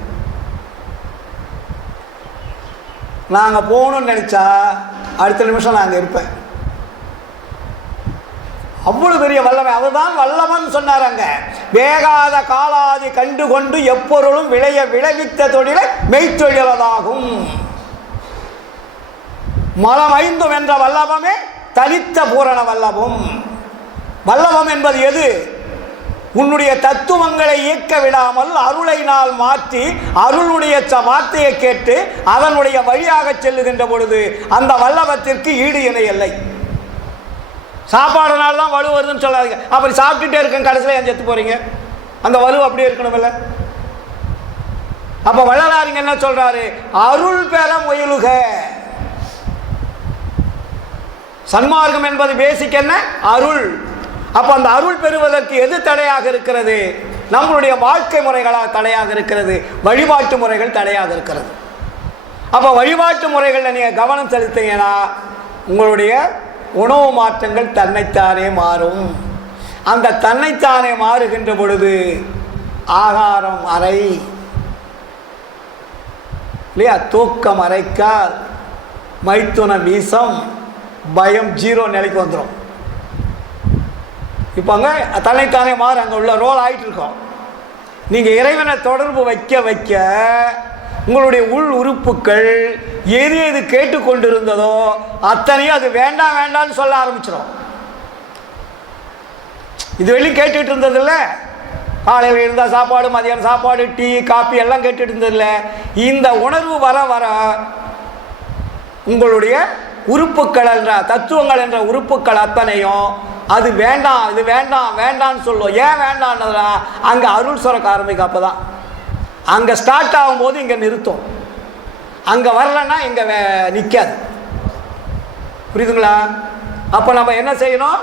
நான் அங்கே போகணுன்னு நினச்சா அடுத்த நிமிஷம் நான் அங்கே இருப்பேன். அவ்வளவு பெரிய வல்லமை, அதுதான் வல்லவன் சொன்னாங்க. வேகாத காலாதி கண்டு கொண்டு எப்பொருளும் விளைய விளைவித்த தொழிலை மெய்த்தொழிலதாகும். மலம் ஐந்தும் என்ற வல்லவமே தனித்த பூரண வல்லவம். வல்லவம் என்பது எது? உன்னுடைய தத்துவங்களை இயக்க விடாமல் அருளை நாள் மாற்றி அருளுடைய வார்த்தையை கேட்டு அதனுடைய வழியாக செல்லுகின்ற பொழுது அந்த வல்லவத்திற்கு ஈடு இணை இல்லை. சாப்பாடுனால தான் வலு வருதுன்னு சொல்லாதீங்க. அப்படி சாப்பிட்டுட்டே இருக்கேன், கடைசியில் ஏன் செத்து போறீங்க? அந்த வலு அப்படியே இருக்கணும் இல்லை? அப்ப வள்ளலாரிங்க என்ன சொல்றாரு? அருள் பெற முயலுக. சன்மார்க்கம் என்பது பேசிக் என்ன? அருள். அப்ப அந்த அருள் பெறுவதற்கு எது தடையாக இருக்கிறது? நம்மளுடைய வாழ்க்கை முறைகளால் தடையாக இருக்கிறது, வழிபாட்டு முறைகள் தடையாக இருக்கிறது. அப்ப வழிபாட்டு முறைகளில் நீங்க கவனம் செலுத்தீங்கன்னா உங்களுடைய உணவு மாற்றங்கள் தன்னைத்தானே மாறும். அந்த தன்னைத்தானே மாறுகின்ற பொழுது ஆகாரம் அறை இல்லையா, தூக்கம் அறைக்கால், மைத்துன வீசம், பயம் ஜீரோ நிலைக்கு வந்துடும். இப்போ அங்கே தன்னைத்தானே மாறு, அங்கே உள்ள ரோல் ஆகிட்டு இருக்கோம். நீங்கள் இறைவனை தொடர்பு வைக்க வைக்க உங்களுடைய உள் உறுப்புகள் எது எது கேட்டுக்கொண்டிருந்ததோ அத்தனையும் அது வேண்டாம் வேண்டாம்னு சொல்ல ஆரம்பிச்சிடும். இது வெளியும் கேட்டுட்டு இருந்ததில்ல, காலையில் இருந்தால் சாப்பாடு, மதியானம் சாப்பாடு, டீ காப்பி எல்லாம் கேட்டுட்டு இருந்ததில்ல. இந்த உணர்வு வர வர உங்களுடைய உறுப்புகள் என்ற தத்துவங்கள் என்ற உறுப்புகள் அத்தனையும் அது வேண்டாம், இது வேண்டாம் வேண்டான்னு சொல்லும். ஏன் வேண்டாம்னதுனா அங்கே அருள் சுரக்க ஆரம்பிக்கும். அப்போ தான் அங்கே ஸ்டார்ட் ஆகும்போது இங்கே நிறுத்தும், அங்கே வரலன்னா இங்கே நிற்காது. புரியுதுங்களா? அப்போ நம்ம என்ன செய்யணும்?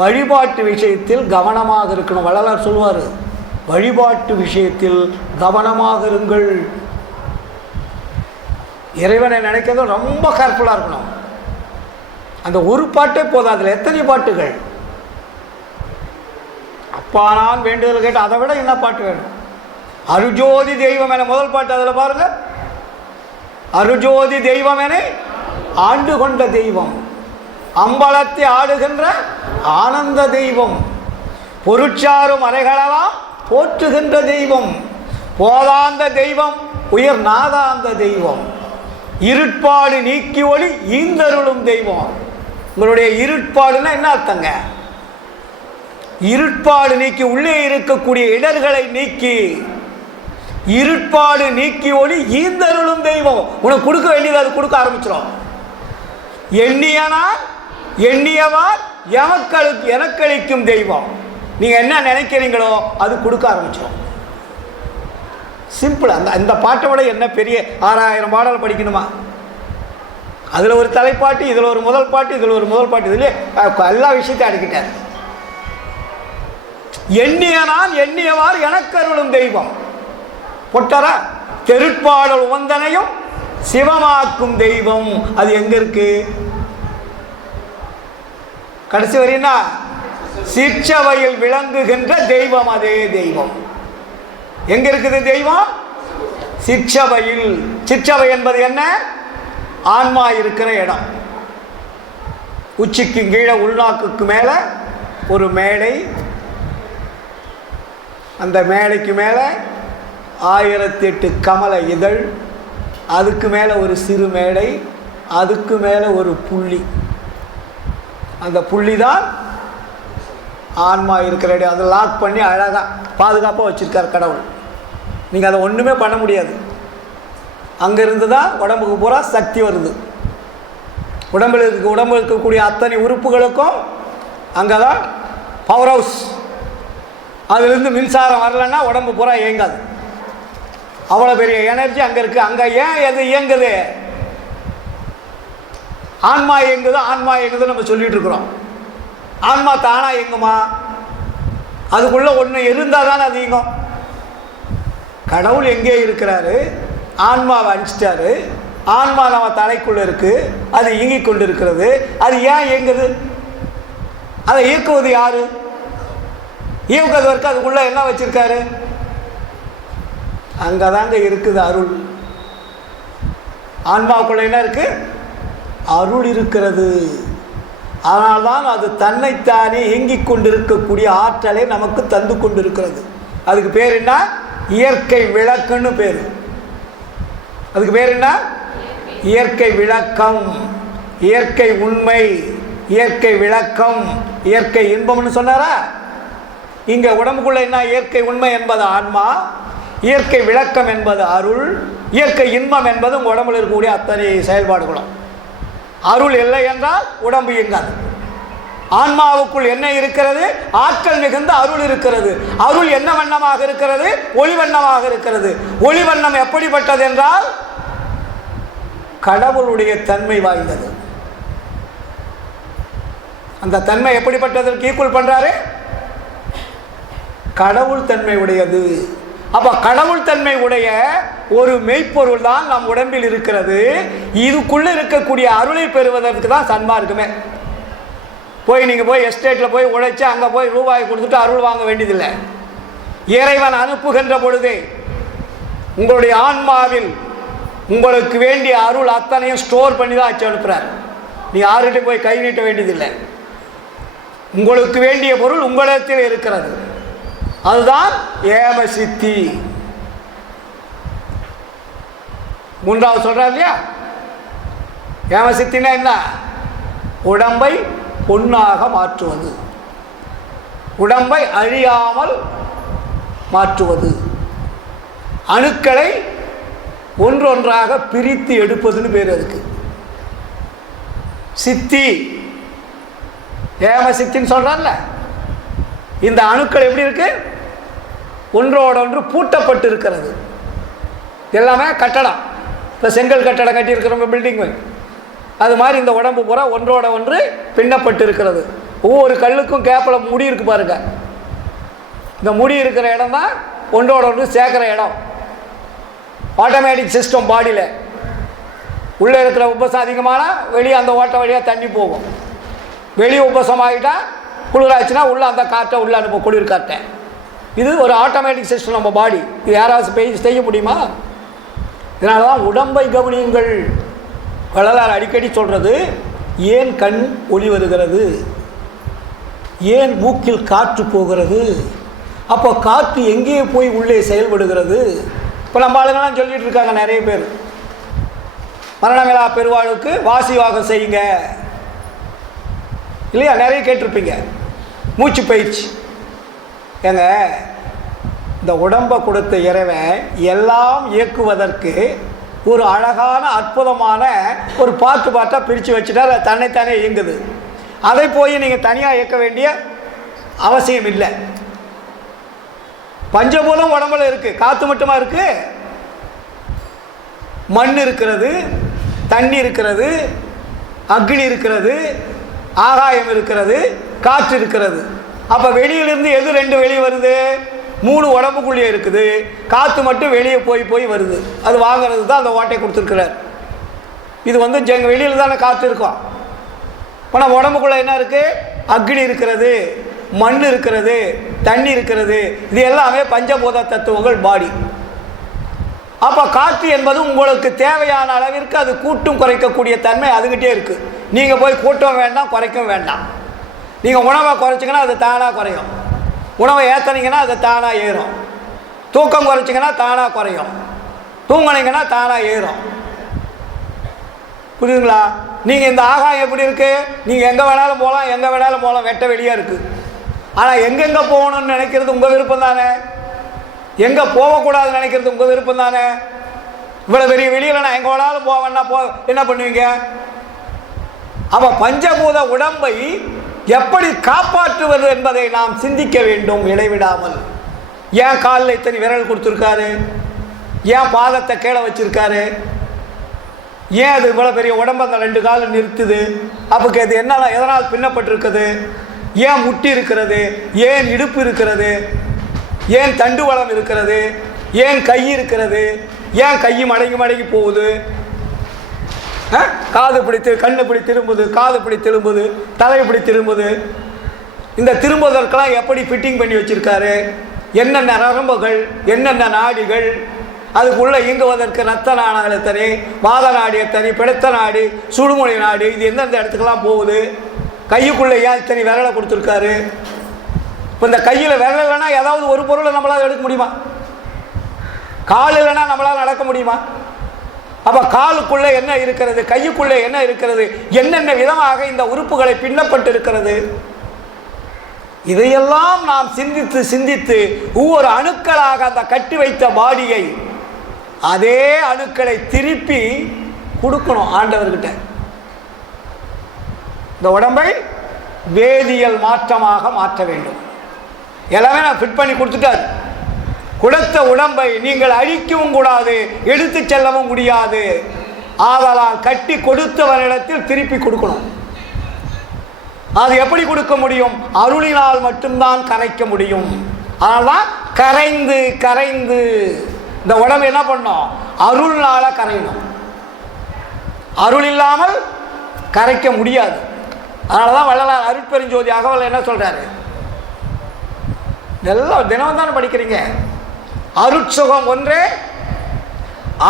வழிபாட்டு விஷயத்தில் கவனமாக இருக்கணும். வள்ளலார் சொல்வார், வழிபாட்டு விஷயத்தில் கவனமாக இருங்கள். இறைவனை நினைக்கிறது ரொம்ப கேர்ஃபுல்லாக இருக்கணும். அந்த ஒரு பாட்டே போதும், அதில் எத்தனை பாட்டுகள். அப்பா நான் வேண்டுதல் கேட்டு அதை விட என்ன பாட்டு வேணும்? அருஜோதி தெய்வம் என முதல் பாட்டு, அதில் பாருங்க, அருஜோதி தெய்வம் என ஆண்டு கொண்ட தெய்வம், அம்பலத்தை ஆடுகின்ற ஆனந்த தெய்வம், பொருட்சாரும் அறைகளெல்லாம் போற்றுகின்ற தெய்வம், போதாந்த தெய்வம் உயர் நாதாந்த தெய்வம், இருட்பாடு நீக்கி ஒளி ஈந்தருளும் தெய்வம். உங்களுடைய இருட்பாடுன்னா என்ன அர்த்தங்க? இருட்பாடு நீக்கி உள்ளே இருக்கக்கூடிய இடர்களை நீக்கி இருட்பாடு நீக்கி ஒளி ஈந்தருளும் தெய்வம். உனக்கு கொடுக்க வேண்டியது அது கொடுக்க ஆரம்பிச்சிடும். எண்ணியனால் எண்ணியவார் எனக்களிக்கும் தெய்வம். நீங்க என்ன நினைக்கிறீங்களோ அது கொடுக்க ஆரம்பிச்சிடும். சிம்பிள். அந்த பாட்டை விட என்ன பெரிய 6000 பாடல் படிக்கணுமா? அதில் ஒரு தலைப்பாட்டு, இதில் ஒரு முதல் பாட்டு, இதில் ஒரு முதல் பாட்டு, இதுலேயே எல்லா விஷயத்தையும் அடக்கிட்டார். எண்ணியனால் எண்ணியவார் எனக்கருளும் தெய்வம் பொட்டரா தெருட்பாடல் உவந்தனையும் சிவமாக்கும் தெய்வம். அது எங்க இருக்கு? கடைசி வரையினா சிற்சபையில் விளங்குகின்ற தெய்வம். அதே தெய்வம் எங்க இருக்குது? தெய்வம் சிற்சபையில். சிற்சபை என்பது என்ன? ஆன்மா இருக்கிற இடம். உச்சிக்கு கீழே உள்நாக்குக்கு மேலே ஒரு மேடை, அந்த மேடைக்கு மேலே 1008 கமல இதழ், அதுக்கு மேலே ஒரு சிறு மேடை, அதுக்கு மேலே ஒரு புள்ளி. அந்த புள்ளி தான் ஆன்மா இருக்கிற இடம். அதை லாக் பண்ணி அழகாக பாதுகாப்பாக வச்சுருக்கார் கடவுள். நீங்கள் அதை ஒன்றுமே பண்ண முடியாது. அங்கேருந்து தான் உடம்புக்கு பூரா சக்தி வருது. உடம்புல இருக்கக்கூடிய அத்தனை உறுப்புகளுக்கும் அங்கே தான் பவர் ஹவுஸ். அதுலேருந்து மின்சாரம் வரலன்னா உடம்பு பூரா இயங்காது. அவ்வளோ பெரிய எனர்ஜி அங்கே இருக்குது. அங்கே ஏன் எது இயங்குது? ஆன்மா இயங்குது, ஆன்மா இயங்குது நம்ம சொல்லிட்டு இருக்கிறோம். ஆன்மா தானாக இயங்குமா? அதுக்குள்ளே ஒன்று இருந்தால் தானே அது இயங்கும். கடவுள் எங்கே இருக்கிறாரு? ஆன்மாவை அனுப்பிச்சிட்டாரு. ஆன்மா நம்ம தலைக்குள்ளே இருக்குது, அது இயங்கிக் கொண்டு இருக்கிறது. அது ஏன் இயங்குது? அதை இயக்குவது யாரு? இயக்குவதற்கு அதுக்குள்ளே என்ன வச்சிருக்காரு? அங்கே தாங்க இருக்குது அருள். ஆன்மாவுக்குள்ள என்ன இருக்கு? அருள் இருக்கிறது. அதனால்தான் அது தன்னைத்தானே இயங்கிக் கொண்டிருக்கக்கூடிய ஆற்றலை நமக்கு தந்து கொண்டிருக்கிறது. அதுக்கு பேர் என்ன? இயற்கை விளக்குன்னு பேர். அதுக்கு பேர் என்ன? இயற்கை விளக்கம், இயற்கை உண்மை, இயற்கை விளக்கம், இயற்கை இன்பம்னு சொன்னாரா? இங்கே உடம்புக்குள்ள என்ன? இயற்கை உண்மை என்பது ஆன்மா, இயற்கை விளக்கம் என்பது அருள், இயற்கை இன்பம் என்பது உங்கள் உடம்புல இருக்கக்கூடிய அத்தனை செயல்பாடுகளும். அருள் இல்லை என்றால் உடம்பு இயங்காது. ஆன்மாவுக்குள் என்ன இருக்கிறது? ஆற்றல் மிகுந்த அருள் இருக்கிறது. அருள் என்ன வண்ணமாக இருக்கிறது? ஒளி வண்ணமாக இருக்கிறது. ஒளி வண்ணம் எப்படிப்பட்டது என்றால் கடவுளுடைய தன்மை வாய்ந்தது. அந்த தன்மை எப்படிப்பட்டதற்கு ஈக்குவல் பண்றாரு? கடவுள் தன்மை உடையது. அப்ப கடவுள் தன்மை உடைய ஒரு மெய்ப்பொருள் தான் நம் உடம்பில் இருக்கிறது. இதுக்குள்ள இருக்கக்கூடிய அருளை பெறுவதற்கு தான் சன்மார்க்கமே. நீங்கள் போய் எஸ்டேட்டில் போய் உழைச்சி அங்கே போய் ரூபாய் கொடுத்துட்டு அருள் வாங்க வேண்டியதில்லை. இறைவன் அனுப்புகின்ற பொழுதே உங்களுடைய ஆன்மாவில் உங்களுக்கு வேண்டிய அருள் அத்தனையும் ஸ்டோர் பண்ணி தான் ஆச்சு அனுப்புகிறார். நீ யார்கிட்ட போய் கை நீட்ட வேண்டியதில்லை. உங்களுக்கு வேண்டிய பொருள் உங்களிடத்தில் இருக்கிறது. அதுதான் ஏம சித்தி. மூன்றாவது சொல்றார் இல்லையா? ஏம சித்தினா என்ன? உடம்பை பொன்னாக மாற்றுவது, உடம்பை அழியாமல் மாற்றுவது, அணுக்களை ஒன்றொன்றாக பிரித்து எடுப்பதுன்னு பேர் அதுக்கு. சித்தி, ஏம சித்தின்னு சொல்றான்ல. இந்த அணுக்கள் எப்படி இருக்கு? ஒன்றோட ஒன்று பூட்டப்பட்டு இருக்கிறது. எல்லாமே கட்டடம். இப்போ செங்கல் கட்டடம் கட்டி இருக்கிறவங்க பில்டிங் அது மாதிரி இந்த உடம்பு பூரா ஒன்றோட ஒன்று பின்னப்பட்டு இருக்கிறது. ஒவ்வொரு கல்லுக்கும் கேப்பில் முடி இருக்கு பாருங்க. இந்த முடி இருக்கிற இடம் தான் ஒன்றோட ஒன்று சேர்க்குற இடம். ஆட்டோமேட்டிக் சிஸ்டம் பாடியில் உள்ளே இருக்கிற உப்பசம் அதிகமான வெளியே அந்த ஓட்ட வழியாக தண்ணி போகும். வெளியே உப்பசம் ஆகிட்டால் குளிராச்சுன்னா உள்ளே அந்த காற்றை உள்ளே அனுப்ப குளிர் காற்றை. இது ஒரு ஆட்டோமேட்டிக் சிஸ்டம் நம்ம பாடி. இது யாராவது செய்ய முடியுமா? இதனால தான் உடம்பை கவனியுங்கள். வள்ளலார் அடிக்கடி சொல்கிறது, ஏன் கண் ஒளி வருகிறது, ஏன் மூக்கில் காற்று போகிறது, அப்போ காற்று எங்கே போய் உள்ளே செயல்படுகிறது. இப்போ நம்ம ஆளுங்கெல்லாம் சொல்லிகிட்டு இருக்காங்க நிறைய பேர், மரணமிலா பெருவாளுக்கு வாசி வாகம் செய்யுங்க இல்லையா, நிறைய கேட்டிருப்பீங்க. மூச்சு பயிற்சி. ஏங்க, இந்த உடம்பை கொடுத்த இறைவன் எல்லாம் இயக்குவதற்கு ஒரு அழகான அற்புதமான ஒரு பாட்டாக பிரித்து வச்சுட்டா தன்னைத்தானே இயங்குது. அதை போய் நீங்கள் தனியாக இயக்க வேண்டிய அவசியம் இல்லை. பஞ்சபூதம் உடம்புல இருக்குது, காற்று மட்டுமா இருக்குது? மண் இருக்கிறது, தண்ணி இருக்கிறது, அக்னி இருக்கிறது, ஆகாயம் இருக்கிறது, காற்று இருக்கிறது. அப்போ வெளியிலிருந்து எது ரெண்டு வெளியே வருது? 3 உடம்புக்குள்ளே இருக்குது. காற்று மட்டும் வெளியே போய் வருது. அது வாங்கிறது தான் அந்த ஓட்டை கொடுத்துருக்கிறார். இது வெளியில் தானே காற்று இருக்கும். இப்போ நம்ம உடம்புக்குள்ளே என்ன இருக்குது? அக்னி இருக்கிறது, மண் இருக்கிறது, தண்ணி இருக்கிறது. இது எல்லாமே பஞ்சபூத தத்துவங்கள் பாடி. அப்போ காற்று என்பது உங்களுக்கு தேவையான அளவிற்கு அது கூட்டும் குறைக்கக்கூடிய தன்மை அதுகிட்டே இருக்குது. நீங்கள் போய் கூட்டம் வேண்டாம், குறைக்கவும் வேண்டாம். நீங்கள் உணவை குறைச்சிங்கன்னா அது தானாக குறையும். உணவை ஏற்றினீங்கன்னா அது தானாக ஏறும். தூக்கம் குறைச்சிங்கன்னா தானாக குறையும். தூங்கினீங்கன்னா தானாக ஏறும். புரியுதுங்களா? நீங்கள் இந்த ஆகாயம் எப்படி இருக்குது? நீங்கள் எங்கே வேணாலும் போகலாம், எங்கே வேணாலும் போகலாம், வெட்ட வெளியாக இருக்குது. ஆனால் எங்கெங்கே போகணும்னு நினைக்கிறது உங்கள் விருப்பம் தானே. எங்கே போகக்கூடாதுன்னு நினைக்கிறது உங்கள் விருப்பம் தானே. இவ்வளோ பெரிய வெளியில் நான் எங்கே வேணாலும் போவேன்னா என்ன பண்ணுவீங்க? அப்போ பஞ்சபூத உடம்பை எப்படி காப்பாற்றுவது என்பதை நாம் சிந்திக்க வேண்டும் இடைவிடாமல். ஏன் காலில் இத்தனை விரல் கொடுத்துருக்காரு? ஏன் பாதத்தை கீழே வச்சிருக்காரு? ஏன் அது இவ்வளோ பெரிய உடம்பை அந்த 2 கால் நிறுத்துது? அப்போக்கு அது என்ன, எதனால் பின்னப்பட்டிருக்குது? ஏன் முட்டி இருக்கிறது? ஏன் இடுப்பு இருக்கிறது? ஏன் தண்டுவளம் இருக்கிறது? ஏன் கை இருக்கிறது? ஏன் கை மடங்கி போகுது? காது பிடித்து, கண்ணு இப்படி திரும்புது, காது இப்படி திரும்புது, தலை இப்படி திரும்புது. இந்த திரும்புவதற்கெல்லாம் எப்படி ஃபிட்டிங் பண்ணி வச்சுருக்காரு? என்னென்ன நரம்புகள், என்னென்ன நாடிகள், அதுக்குள்ளே இயங்குவதற்கு ரத்த நாணங்கள் எத்தனை, வாத நாடி எத்தனை, பிடித்த நாடி, சுடுமொழி நாடி, இது எந்தெந்த இடத்துக்கெல்லாம் போகுது? கையுக்குள்ளே ஏன் இத்தனை விரலை கொடுத்துருக்காரு? இப்போ இந்த கையில் விரல் இல்லைன்னா ஏதாவது ஒரு பொருளை நம்மளால் எடுக்க முடியுமா? கால் இல்லைன்னா நம்மளால் நடக்க முடியுமா? அப்போ காலுக்குள்ளே என்ன இருக்கிறது, கையுக்குள்ளே என்ன இருக்கிறது, என்னென்ன விதமாக இந்த உறுப்புகளை பின்னப்பட்டு இருக்கிறது? இதையெல்லாம் நாம் சிந்தித்து சிந்தித்து ஒவ்வொரு அணுக்களாக அந்த கட்டி வைத்த பாடியை, அதே அணுக்களை திருப்பி கொடுக்கணும் ஆண்டவர்கிட்ட. இந்த உடம்பை வேதியியல் மாற்றமாக மாற்ற வேண்டும். எல்லாமே நான் ஃபிட் பண்ணி கொடுத்துட்டார். கொடுத்த உடம்பை நீங்கள் அழிக்கவும் கூடாது, எடுத்து செல்லவும் முடியாது. ஆதலால் கட்டி கொடுத்தவனிடத்தில் திருப்பி கொடுக்கணும். அது எப்படி கொடுக்க முடியும்? அருளினால் மட்டும்தான் கரைக்க முடியும். அதனால்தான் கரைந்து கரைந்து இந்த உடம்பு என்ன பண்ணும்? அருள்னால கரையணும். அருள் இல்லாமல் கரைக்க முடியாது. அதனாலதான் வள்ளலார் அருட்பெருஞ்சோதி அகவல் என்ன சொல்றாரு? எல்லாம் தினம் தானே படிக்கிறீங்க. அருட்சுகம் ஒன்றே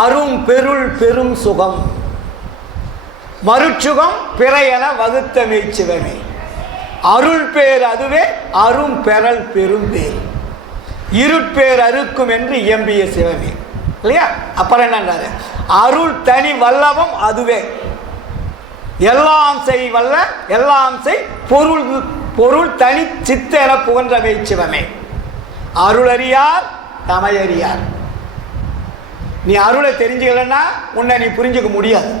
அரும் பெருள் பெரும் சுகம், மருட்சுகம் பிற என வகுத்த மெய்ச்சிவமே. அருள் பேர் அதுவே அரும் பெறல் பெரும் பேர், இருட்பேர் அறுக்கும் என்று இயம்பிய சிவமே. இல்லையா? அப்புறம் என்னன்றாரு? அருள் தனி வல்லவம் அதுவே, எல்லாம் செய் வல்ல எல்லாம் செய் பொருள் பொருள் தனி சித்த என புகன்ற மெய்ச்சிவமே. அருளறியார் தமையறியார். நீ அருளை தெரிஞ்சுக்கலன்னா உன்னை நீ புரிஞ்சுக்க முடியாது.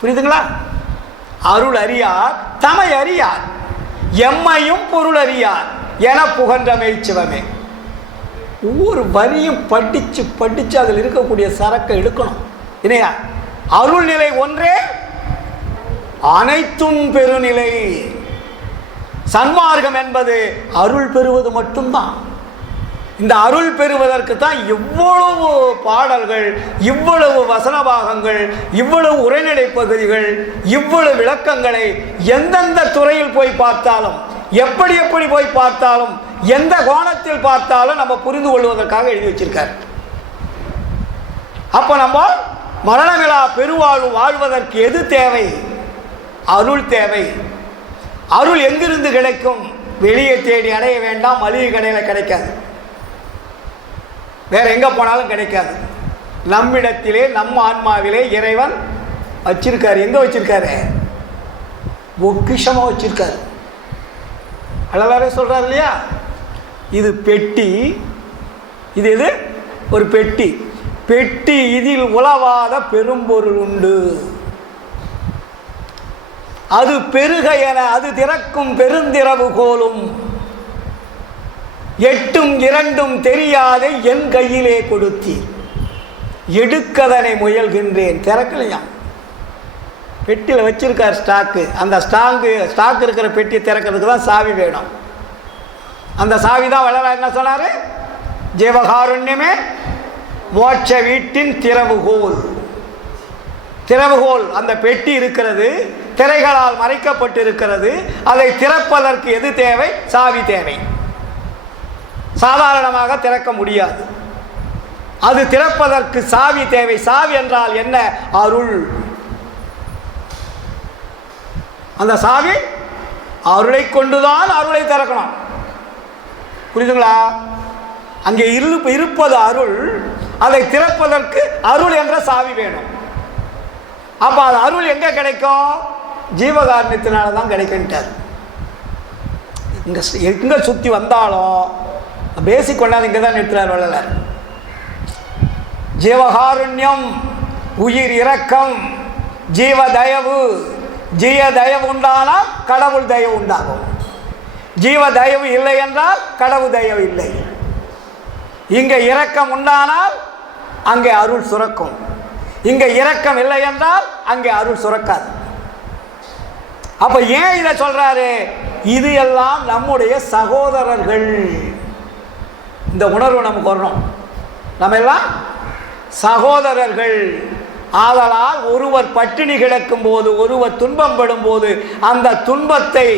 புரியுதுங்களா? அருள் அறியார் தமை அறியார், எம்மையும் பொருள் அறியார் என புகன்ற மெய்ச்சிவமே. ஒவ்வொரு வரியும் படிச்சு படிச்சு அதில் இருக்கக்கூடிய சரக்கை எடுக்கணும். இல்லையா? அருள் நிலை ஒன்றே அனைத்தும் பெருநிலை. சன்மார்க்கம் என்பது அருள் பெறுவது மட்டும்தான். இந்த அருள் பெறுவதற்கு தான் இவ்வளவு பாடல்கள், இவ்வளவு வசன பாகங்கள், இவ்வளவு உரைநடை பகுதிகள், இவ்வளவு விளக்கங்களை எந்தெந்த துறையில் போய் பார்த்தாலும், எப்படி எப்படி போய் பார்த்தாலும், எந்த கோணத்தில் பார்த்தாலும் நம்ம புரிந்து கொள்வதற்காக எழுதி வச்சிருக்கார். அப்போ நம்ம மரணமிலா பெருவாழ்வு வாழ்வதற்கு எது தேவை? அருள் தேவை. அருள் எங்கிருந்து கிடைக்கும்? வெளியே தேடி அடைய வேண்டாம், மளிகை கடையில் கிடைக்காது, வேற எங்கே போனாலும் கிடைக்காது. நம்மிடத்திலே, நம்ம ஆன்மாவிலே இறைவன் வச்சிருக்காரு. எங்கே வச்சிருக்காரு? பொக்கிஷமாக வச்சிருக்காரு. அழகாரே சொல்றாரு இல்லையா? இது பெட்டி, இது எது? ஒரு பெட்டி. பெட்டி இதில் உலவாத பெரும்பொருள் உண்டு, அது பெருக என அது திறக்கும் பெருந்திரவு கோலும், எட்டும் இரண்டும் தெரியாத என் கையிலே கொடுத்தி எடுக்கதனை முயல்கின்றேன். திறக்கலையாம். பெட்டியில் வச்சிருக்கார் ஸ்டாக்கு. அந்த ஸ்டாக் இருக்கிற பெட்டி திறக்கிறதுக்கு தான் சாவி வேணும். அந்த சாவி தான் வள்ளலார் என்ன சொன்னார்? ஜீவகாருண்யமே மோட்ச வீட்டின் திறவுகோல். திறவுகோல் அந்த பெட்டி இருக்கிறது, திரைகளால் மறைக்கப்பட்டு இருக்கிறது. அதை திறப்பதற்கு எது தேவை? சாவி தேவை. சாதாரணமாக திறக்க முடியாது. அது திறப்பதற்கு சாவி தேவை. சாவி என்றால் என்ன? அருள். அந்த சாவி அருளை கொண்டுதான் அருளை திறக்கணும். புரியுதுங்களா? அங்கே இருப்பது அருள். அதை திறப்பதற்கு அருள் என்ற சாவி வேணும். அப்ப அது அருள் எங்க கிடைக்கும்? ஜீவகாருண்யத்தினால தான் கிடைக்கின்றார். எங்க சுத்தி வந்தாலும் பேசிக் கொண்டாது இங்கே தான் நிறுத்துறார் வள்ளலார். ஜீவகாருண்யம், உயிர் இரக்கம், ஜீவ தயவு. ஜீவ தயவு உண்டானால் கடவுள் தயவு உண்டாகும். ஜீவ தயவு இல்லை என்றால் கடவுள் தயவு இல்லை. இங்கே இரக்கம் உண்டானால் அங்கே அருள் சுரக்கும். இங்கே இரக்கம் இல்லை என்றால் அங்கே அருள் சுரக்காது. அப்ப ஏன் இதை சொல்றாரு? இது எல்லாம் நம்முடைய சகோதரர்கள். இந்த உணர்வு நமக்கு வரணும். நம்ம எல்லாம் சகோதரர்கள். ஆதலால் ஒருவர் பட்டினி கிடக்கும் போது, ஒருவர் துன்பம் படும் போது அந்த துன்பத்தை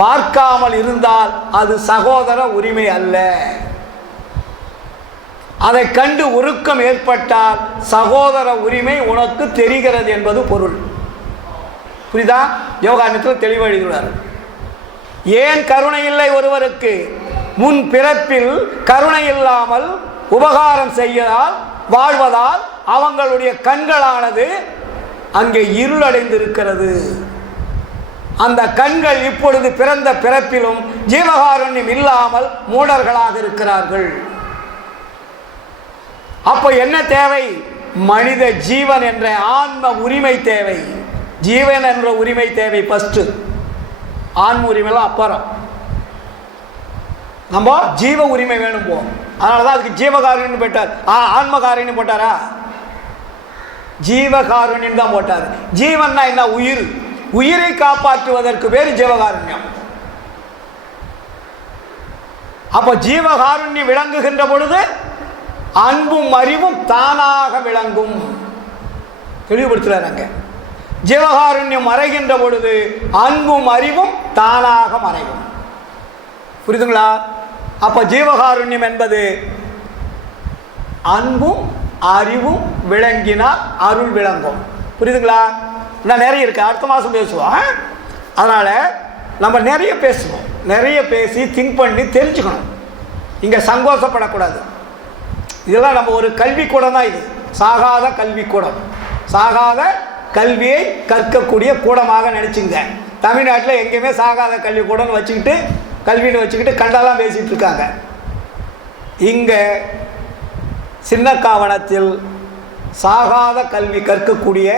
பார்க்காமல் இருந்தால் அது சகோதர உரிமை அல்ல. அதை கண்டு உருக்கம் ஏற்பட்டால் சகோதர உரிமை உனக்கு தெரிகிறது என்பது பொருள். புரியுதா? யோகானத்தில் தெளிவாக எழுதுகிறார். ஏன் கருணை இல்லை ஒருவருக்கு? முன் பிறப்பில் கருணை இல்லாமல் உபகாரம் செய்யதால் வாழ்வதால் அவங்களுடைய கண்களானது அங்கே இருளடைந்திருக்கிறது. அந்த கண்கள் இப்பொழுது பிறந்த பிறப்பிலும் ஜீவகாருண்யம் இல்லாமல் மூடர்களாக இருக்கிறார்கள். அப்போ என்ன தேவை? மனித ஜீவன் என்ற ஆன்ம உரிமை தேவை. ஜீவன் என்ற உரிமை தேவை ஃபர்ஸ்ட். ஆன்ம உரிமைலாம் அப்புறம். நம்ம ஜீவ உரிமை வேணும் போ. அதனாலதான் அதுக்கு ஜீவகாருண்யம் போட்டார். ஆன்மகாருண்யம் போட்டாரா? ஜீவகாருண்யம் தான் போட்டார். ஜீவன்னா என்ன? உயிர். உயிரை காப்பாற்றுவதற்கு பேரு ஜீவகாருண்யம். அப்ப ஜீவகாருண்யம் விளங்குகின்ற பொழுது அன்பும் அறிவும் தானாக விளங்கும். தெளிவுபடுத்துறாங்க. ஜீவகாருண்யம் மறைகின்ற பொழுது அன்பும் அறிவும் தானாக மறையும். புரியுதுங்களா? அப்ப ஜீவகாருண்யம் என்பது அன்பும் அறிவும் விளங்கினால் அருள் விளங்கும். புரியுதுங்களா? இன்னும் நிறைய இருக்கு, அடுத்த மாதம் பேசுவோம். அதனால நம்ம நிறைய பேசுவோம். நிறைய பேசி திங்க் பண்ணி தெரிஞ்சுக்கணும். இங்கே சங்கோஷப்படக்கூடாது. இதெல்லாம் நம்ம ஒரு கல்விக்கூடம் தான். இது சாகாத கல்விக்கூடம். சாகாத கல்வியை கற்கக்கூடிய கூடமாக நினச்சிங்க. தமிழ்நாட்டில் எங்கேயுமே சாகாத கல்விக்கூடம்னு வச்சுக்கிட்டு, கல்வின்னு வச்சுக்கிட்டு கண்டாலாம் பேசிகிட்டு இருக்காங்க. இங்கே சின்னக்காவனத்தில் சாகாத கல்வி கற்கக்கூடிய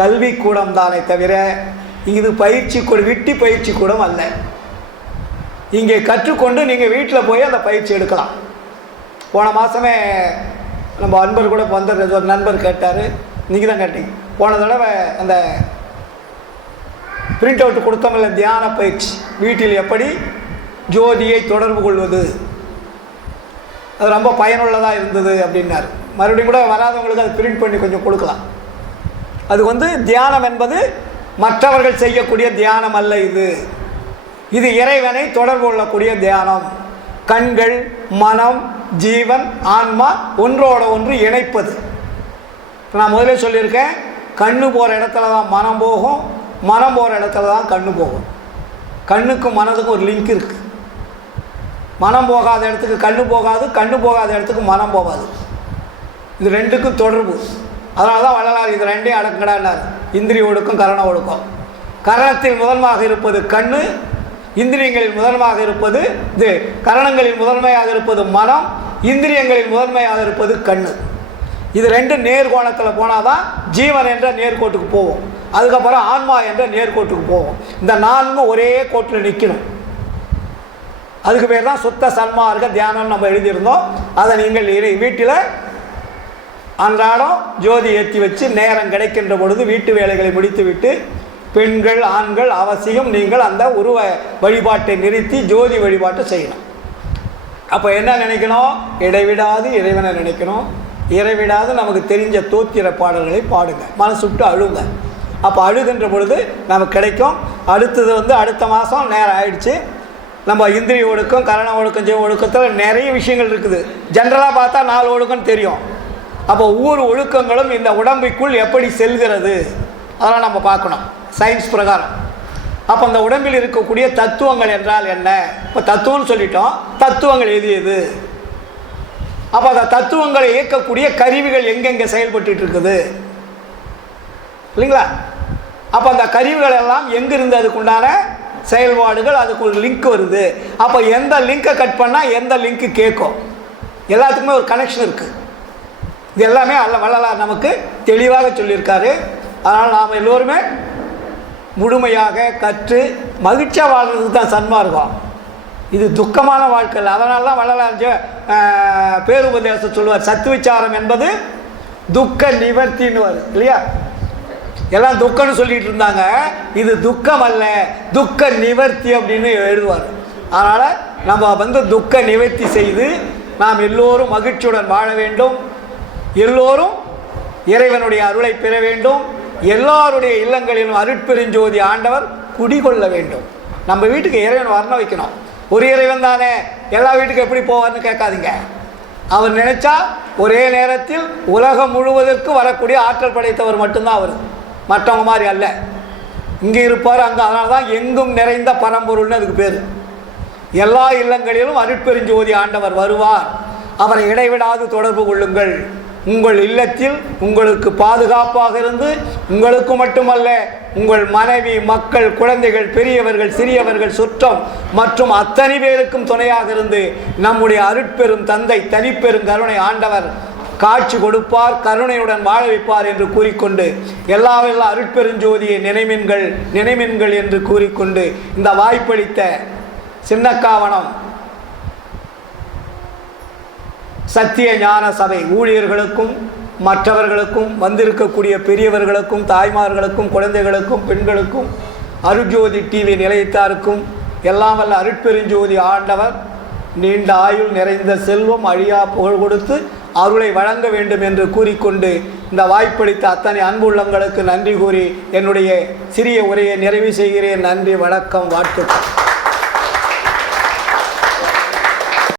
கல்விக்கூடம் தானே தவிர இது பயிற்சி கூட, விட்டி பயிற்சி கூடம் அல்ல. இங்கே கற்றுக்கொண்டு நீங்கள் வீட்டில் போய் அந்த பயிற்சி எடுக்கலாம். போன மாதமே நம்ம அன்பர் கூட வந்துடுறது, ஒரு நண்பர் கேட்டார். நீங்கள் தான் கேட்டீங்க. போன தடவை அந்த பிரிண்ட் அவுட் கொடுத்தோம்ல தியான பயிற்சி, வீட்டில் எப்படி ஜோதியை தொடர்பு கொள்வது, அது ரொம்ப பயனுள்ளதாக இருந்தது அப்படின்னாரு. மறுபடியும் கூட வராதவங்களுக்கு அது பிரிண்ட் பண்ணி கொஞ்சம் கொடுக்கலாம். அது தியானம் என்பது மற்றவர்கள் செய்யக்கூடிய தியானம் அல்ல, இது இறைவனை தொடர்பு கொள்ளக்கூடிய தியானம். கண்கள், மனம், ஜீவன், ஆன்மா ஒன்றோட ஒன்று இணைப்பது. நான் முதலே சொல்லியிருக்கேன், கண்ணு போகிற இடத்துல தான் மனம் போகும், மனம் போகிற இடத்துல தான் கண்ணு போகும். கண்ணுக்கும் மனதுக்கும் ஒரு லிங்க் இருக்குது. மனம் போகாத இடத்துக்கு கண்ணு போகாது, கண்ணு போகாத இடத்துக்கு மனம் போகாது. இது ரெண்டுக்கும் தொடர்பு. அதனால தான் வள்ளலார் இது ரெண்டையும் அடக்கடானார். இந்திரிய ஒடுக்கம், கரண ஒடுக்கம். கரணத்தில் முதன்மையாக இருப்பது கண்ணு, இந்திரியங்களில் முதன்மையாக இருப்பது இது, கரணங்களில் முதன்மையாக இருப்பது மனம், இந்திரியங்களில் முதன்மையாக இருப்பது கண்ணு. இது ரெண்டு நேர்கோணத்தில் போனால் தான் ஜீவன் என்ற நேர்கோட்டுக்கு போவோம். அதுக்கப்புறம் ஆன்மா என்ற நேர்கோட்டுக்கு போவோம். இந்த நான்கும் ஒரே கோட்டில் நிற்கணும். அதுக்கு பேர் தான் சுத்த சன்மார்க்க தியானம் நம்ம எழுதியிருந்தோம். அதை நீங்கள் வீட்டில் அன்றாடம் ஜோதி ஏற்றி வச்சு நேரம் கிடைக்கின்ற பொழுது வீட்டு வேலைகளை முடித்துவிட்டு பெண்கள் ஆண்கள் அவசியம் நீங்கள் அந்த உருவ வழிபாட்டை நிறுத்தி ஜோதி வழிபாட்டை செய்யணும். அப்போ என்ன நினைக்கணும்? இடைவிடாது இறைவனை நினைக்கணும். இறைவிடாது நமக்கு தெரிஞ்ச தோத்திர பாடல்களை பாடுங்க, மனசு விட்டு அழுங்க. அப்போ அழுகின்ற பொழுது நமக்கு கிடைக்கும். அடுத்தது அடுத்த மாதம் நேரம் ஆயிடுச்சு. நம்ம இந்திரிய ஒழுக்கம், கரண ஒழுக்கம், ஜீவ ஒழுக்கத்தில் நிறைய விஷயங்கள் இருக்குது. ஜென்ரலாக பார்த்தா 4 ஒழுக்கம் தெரியும். அப்போ ஒவ்வொரு ஒழுக்கங்களும் இந்த உடம்புக்குள் எப்படி செல்கிறது அதெல்லாம் நம்ம பார்க்கணும் சயின்ஸ் பிரகாரம். அப்போ அந்த உடம்பில் இருக்கக்கூடிய தத்துவங்கள் என்றால் என்ன? இப்போ தத்துவம்னு சொல்லிட்டோம், தத்துவங்கள் எது? அப்போ அந்த தத்துவங்களை இயக்கக்கூடிய கருவிகள் எங்கெங்கே செயல்பட்டு இருக்குது இல்லைங்களா? அப்போ அந்த கருவிகள் எல்லாம் எங்கிருந்து அதுக்குண்டான செயல்பாடுகள், அதுக்கு ஒரு லிங்க் வருது. அப்போ எந்த லிங்கை கட் பண்ணால் எந்த லிங்க்கு கேட்கும், எல்லாத்துக்குமே ஒரு கனெக்ஷன் இருக்குது. இது எல்லாமே வள்ளலார் நமக்கு தெளிவாக சொல்லியிருக்காரு. அதனால் நாம் எல்லோருமே முழுமையாக கற்று மகிழ்ச்சியாக வாழ்கிறதுக்கு தான் சன்மார்க்கம். இது துக்கமான வாழ்க்கை இல்லை. அதனால தான் வள்ளலார் பேருபதேசம் சொல்லுவார், சத்துவிச்சாரம் என்பது துக்க நிவர்த்தின்னு வரும் இல்லையா? எல்லாம் துக்கம்னு சொல்லிட்டு இருந்தாங்க, இது துக்கம் அல்ல, துக்க நிவர்த்தி அப்படின்னு எழுதுவார். அதனால் நம்ம துக்க நிவர்த்தி செய்து நாம் எல்லோரும் மகிழ்ச்சியுடன் வாழ வேண்டும். எல்லோரும் இறைவனுடைய அருளை பெற வேண்டும். எல்லாருடைய இல்லங்களிலும் அருட்பெருஞ்சோதி ஆண்டவர் குடிகொள்ள வேண்டும். நம்ம வீட்டுக்கு இறைவன் வரணும் வைக்கணும். ஒரு இறைவன் தானே, எல்லா வீட்டுக்கும் எப்படி போவார்னு கேட்காதீங்க. அவர் நினைச்சா ஒரே நேரத்தில் உலகம் முழுவதற்கு வரக்கூடிய ஆற்றல் படைத்தவர் மட்டும்தான் அவர், மற்றவங்க மாதிரி அல்ல. இங்கே இருப்பார் அங்கே. அதனால தான் எங்கும் நிறைந்த பரம்பொருள்னு அதுக்கு பேர். எல்லா இல்லங்களிலும் அருட்பெருஞ்சோதி ஆண்டவர் வருவார். அவரை இடைவிடாது தொடர்பு கொள்ளுங்கள். உங்கள் இல்லத்தில் உங்களுக்கு பாதுகாப்பாக இருந்து உங்களுக்கு மட்டுமல்ல, உங்கள் மனைவி, மக்கள், குழந்தைகள், பெரியவர்கள், சிறியவர்கள், சுற்றம் மற்றும் அத்தனை பேருக்கும் துணையாக இருந்து நம்முடைய அருட்பெரும் தந்தை தனிப்பெரும் கருணை ஆண்டவர் காட்சி கொடுப்பார், கருணையுடன் வாழ வைப்பார் என்று கூறிக்கொண்டு எல்லாவெல்லாம் அருட்பெருஞ்சோதியை நினைமென்கள் என்று கூறிக்கொண்டு இந்த வாய்ப்பளித்த சின்னக்காவனம் சத்திய ஞான சபை ஊழியர்களுக்கும் மற்றவர்களுக்கும் வந்திருக்கக்கூடிய பெரியவர்களுக்கும் தாய்மார்களுக்கும் குழந்தைகளுக்கும் பெண்களுக்கும் அருட்ஜோதி டிவி நிலையத்தாருக்கும் எல்லாம் வல்ல அருட்பெருஞ்சோதி ஆண்டவர் நீண்ட ஆயுள் நிறைந்த செல்வம் அழியா புகழ் கொடுத்து அருளை வழங்க வேண்டும் என்று கூறிக்கொண்டு இந்த வாய்ப்பளித்த அத்தனை அன்புள்ளங்களுக்கு நன்றி கூறி என்னுடைய சிறிய உரையை நிறைவு செய்கிறேன். நன்றி, வணக்கம், வாழ்த்துக்கள்.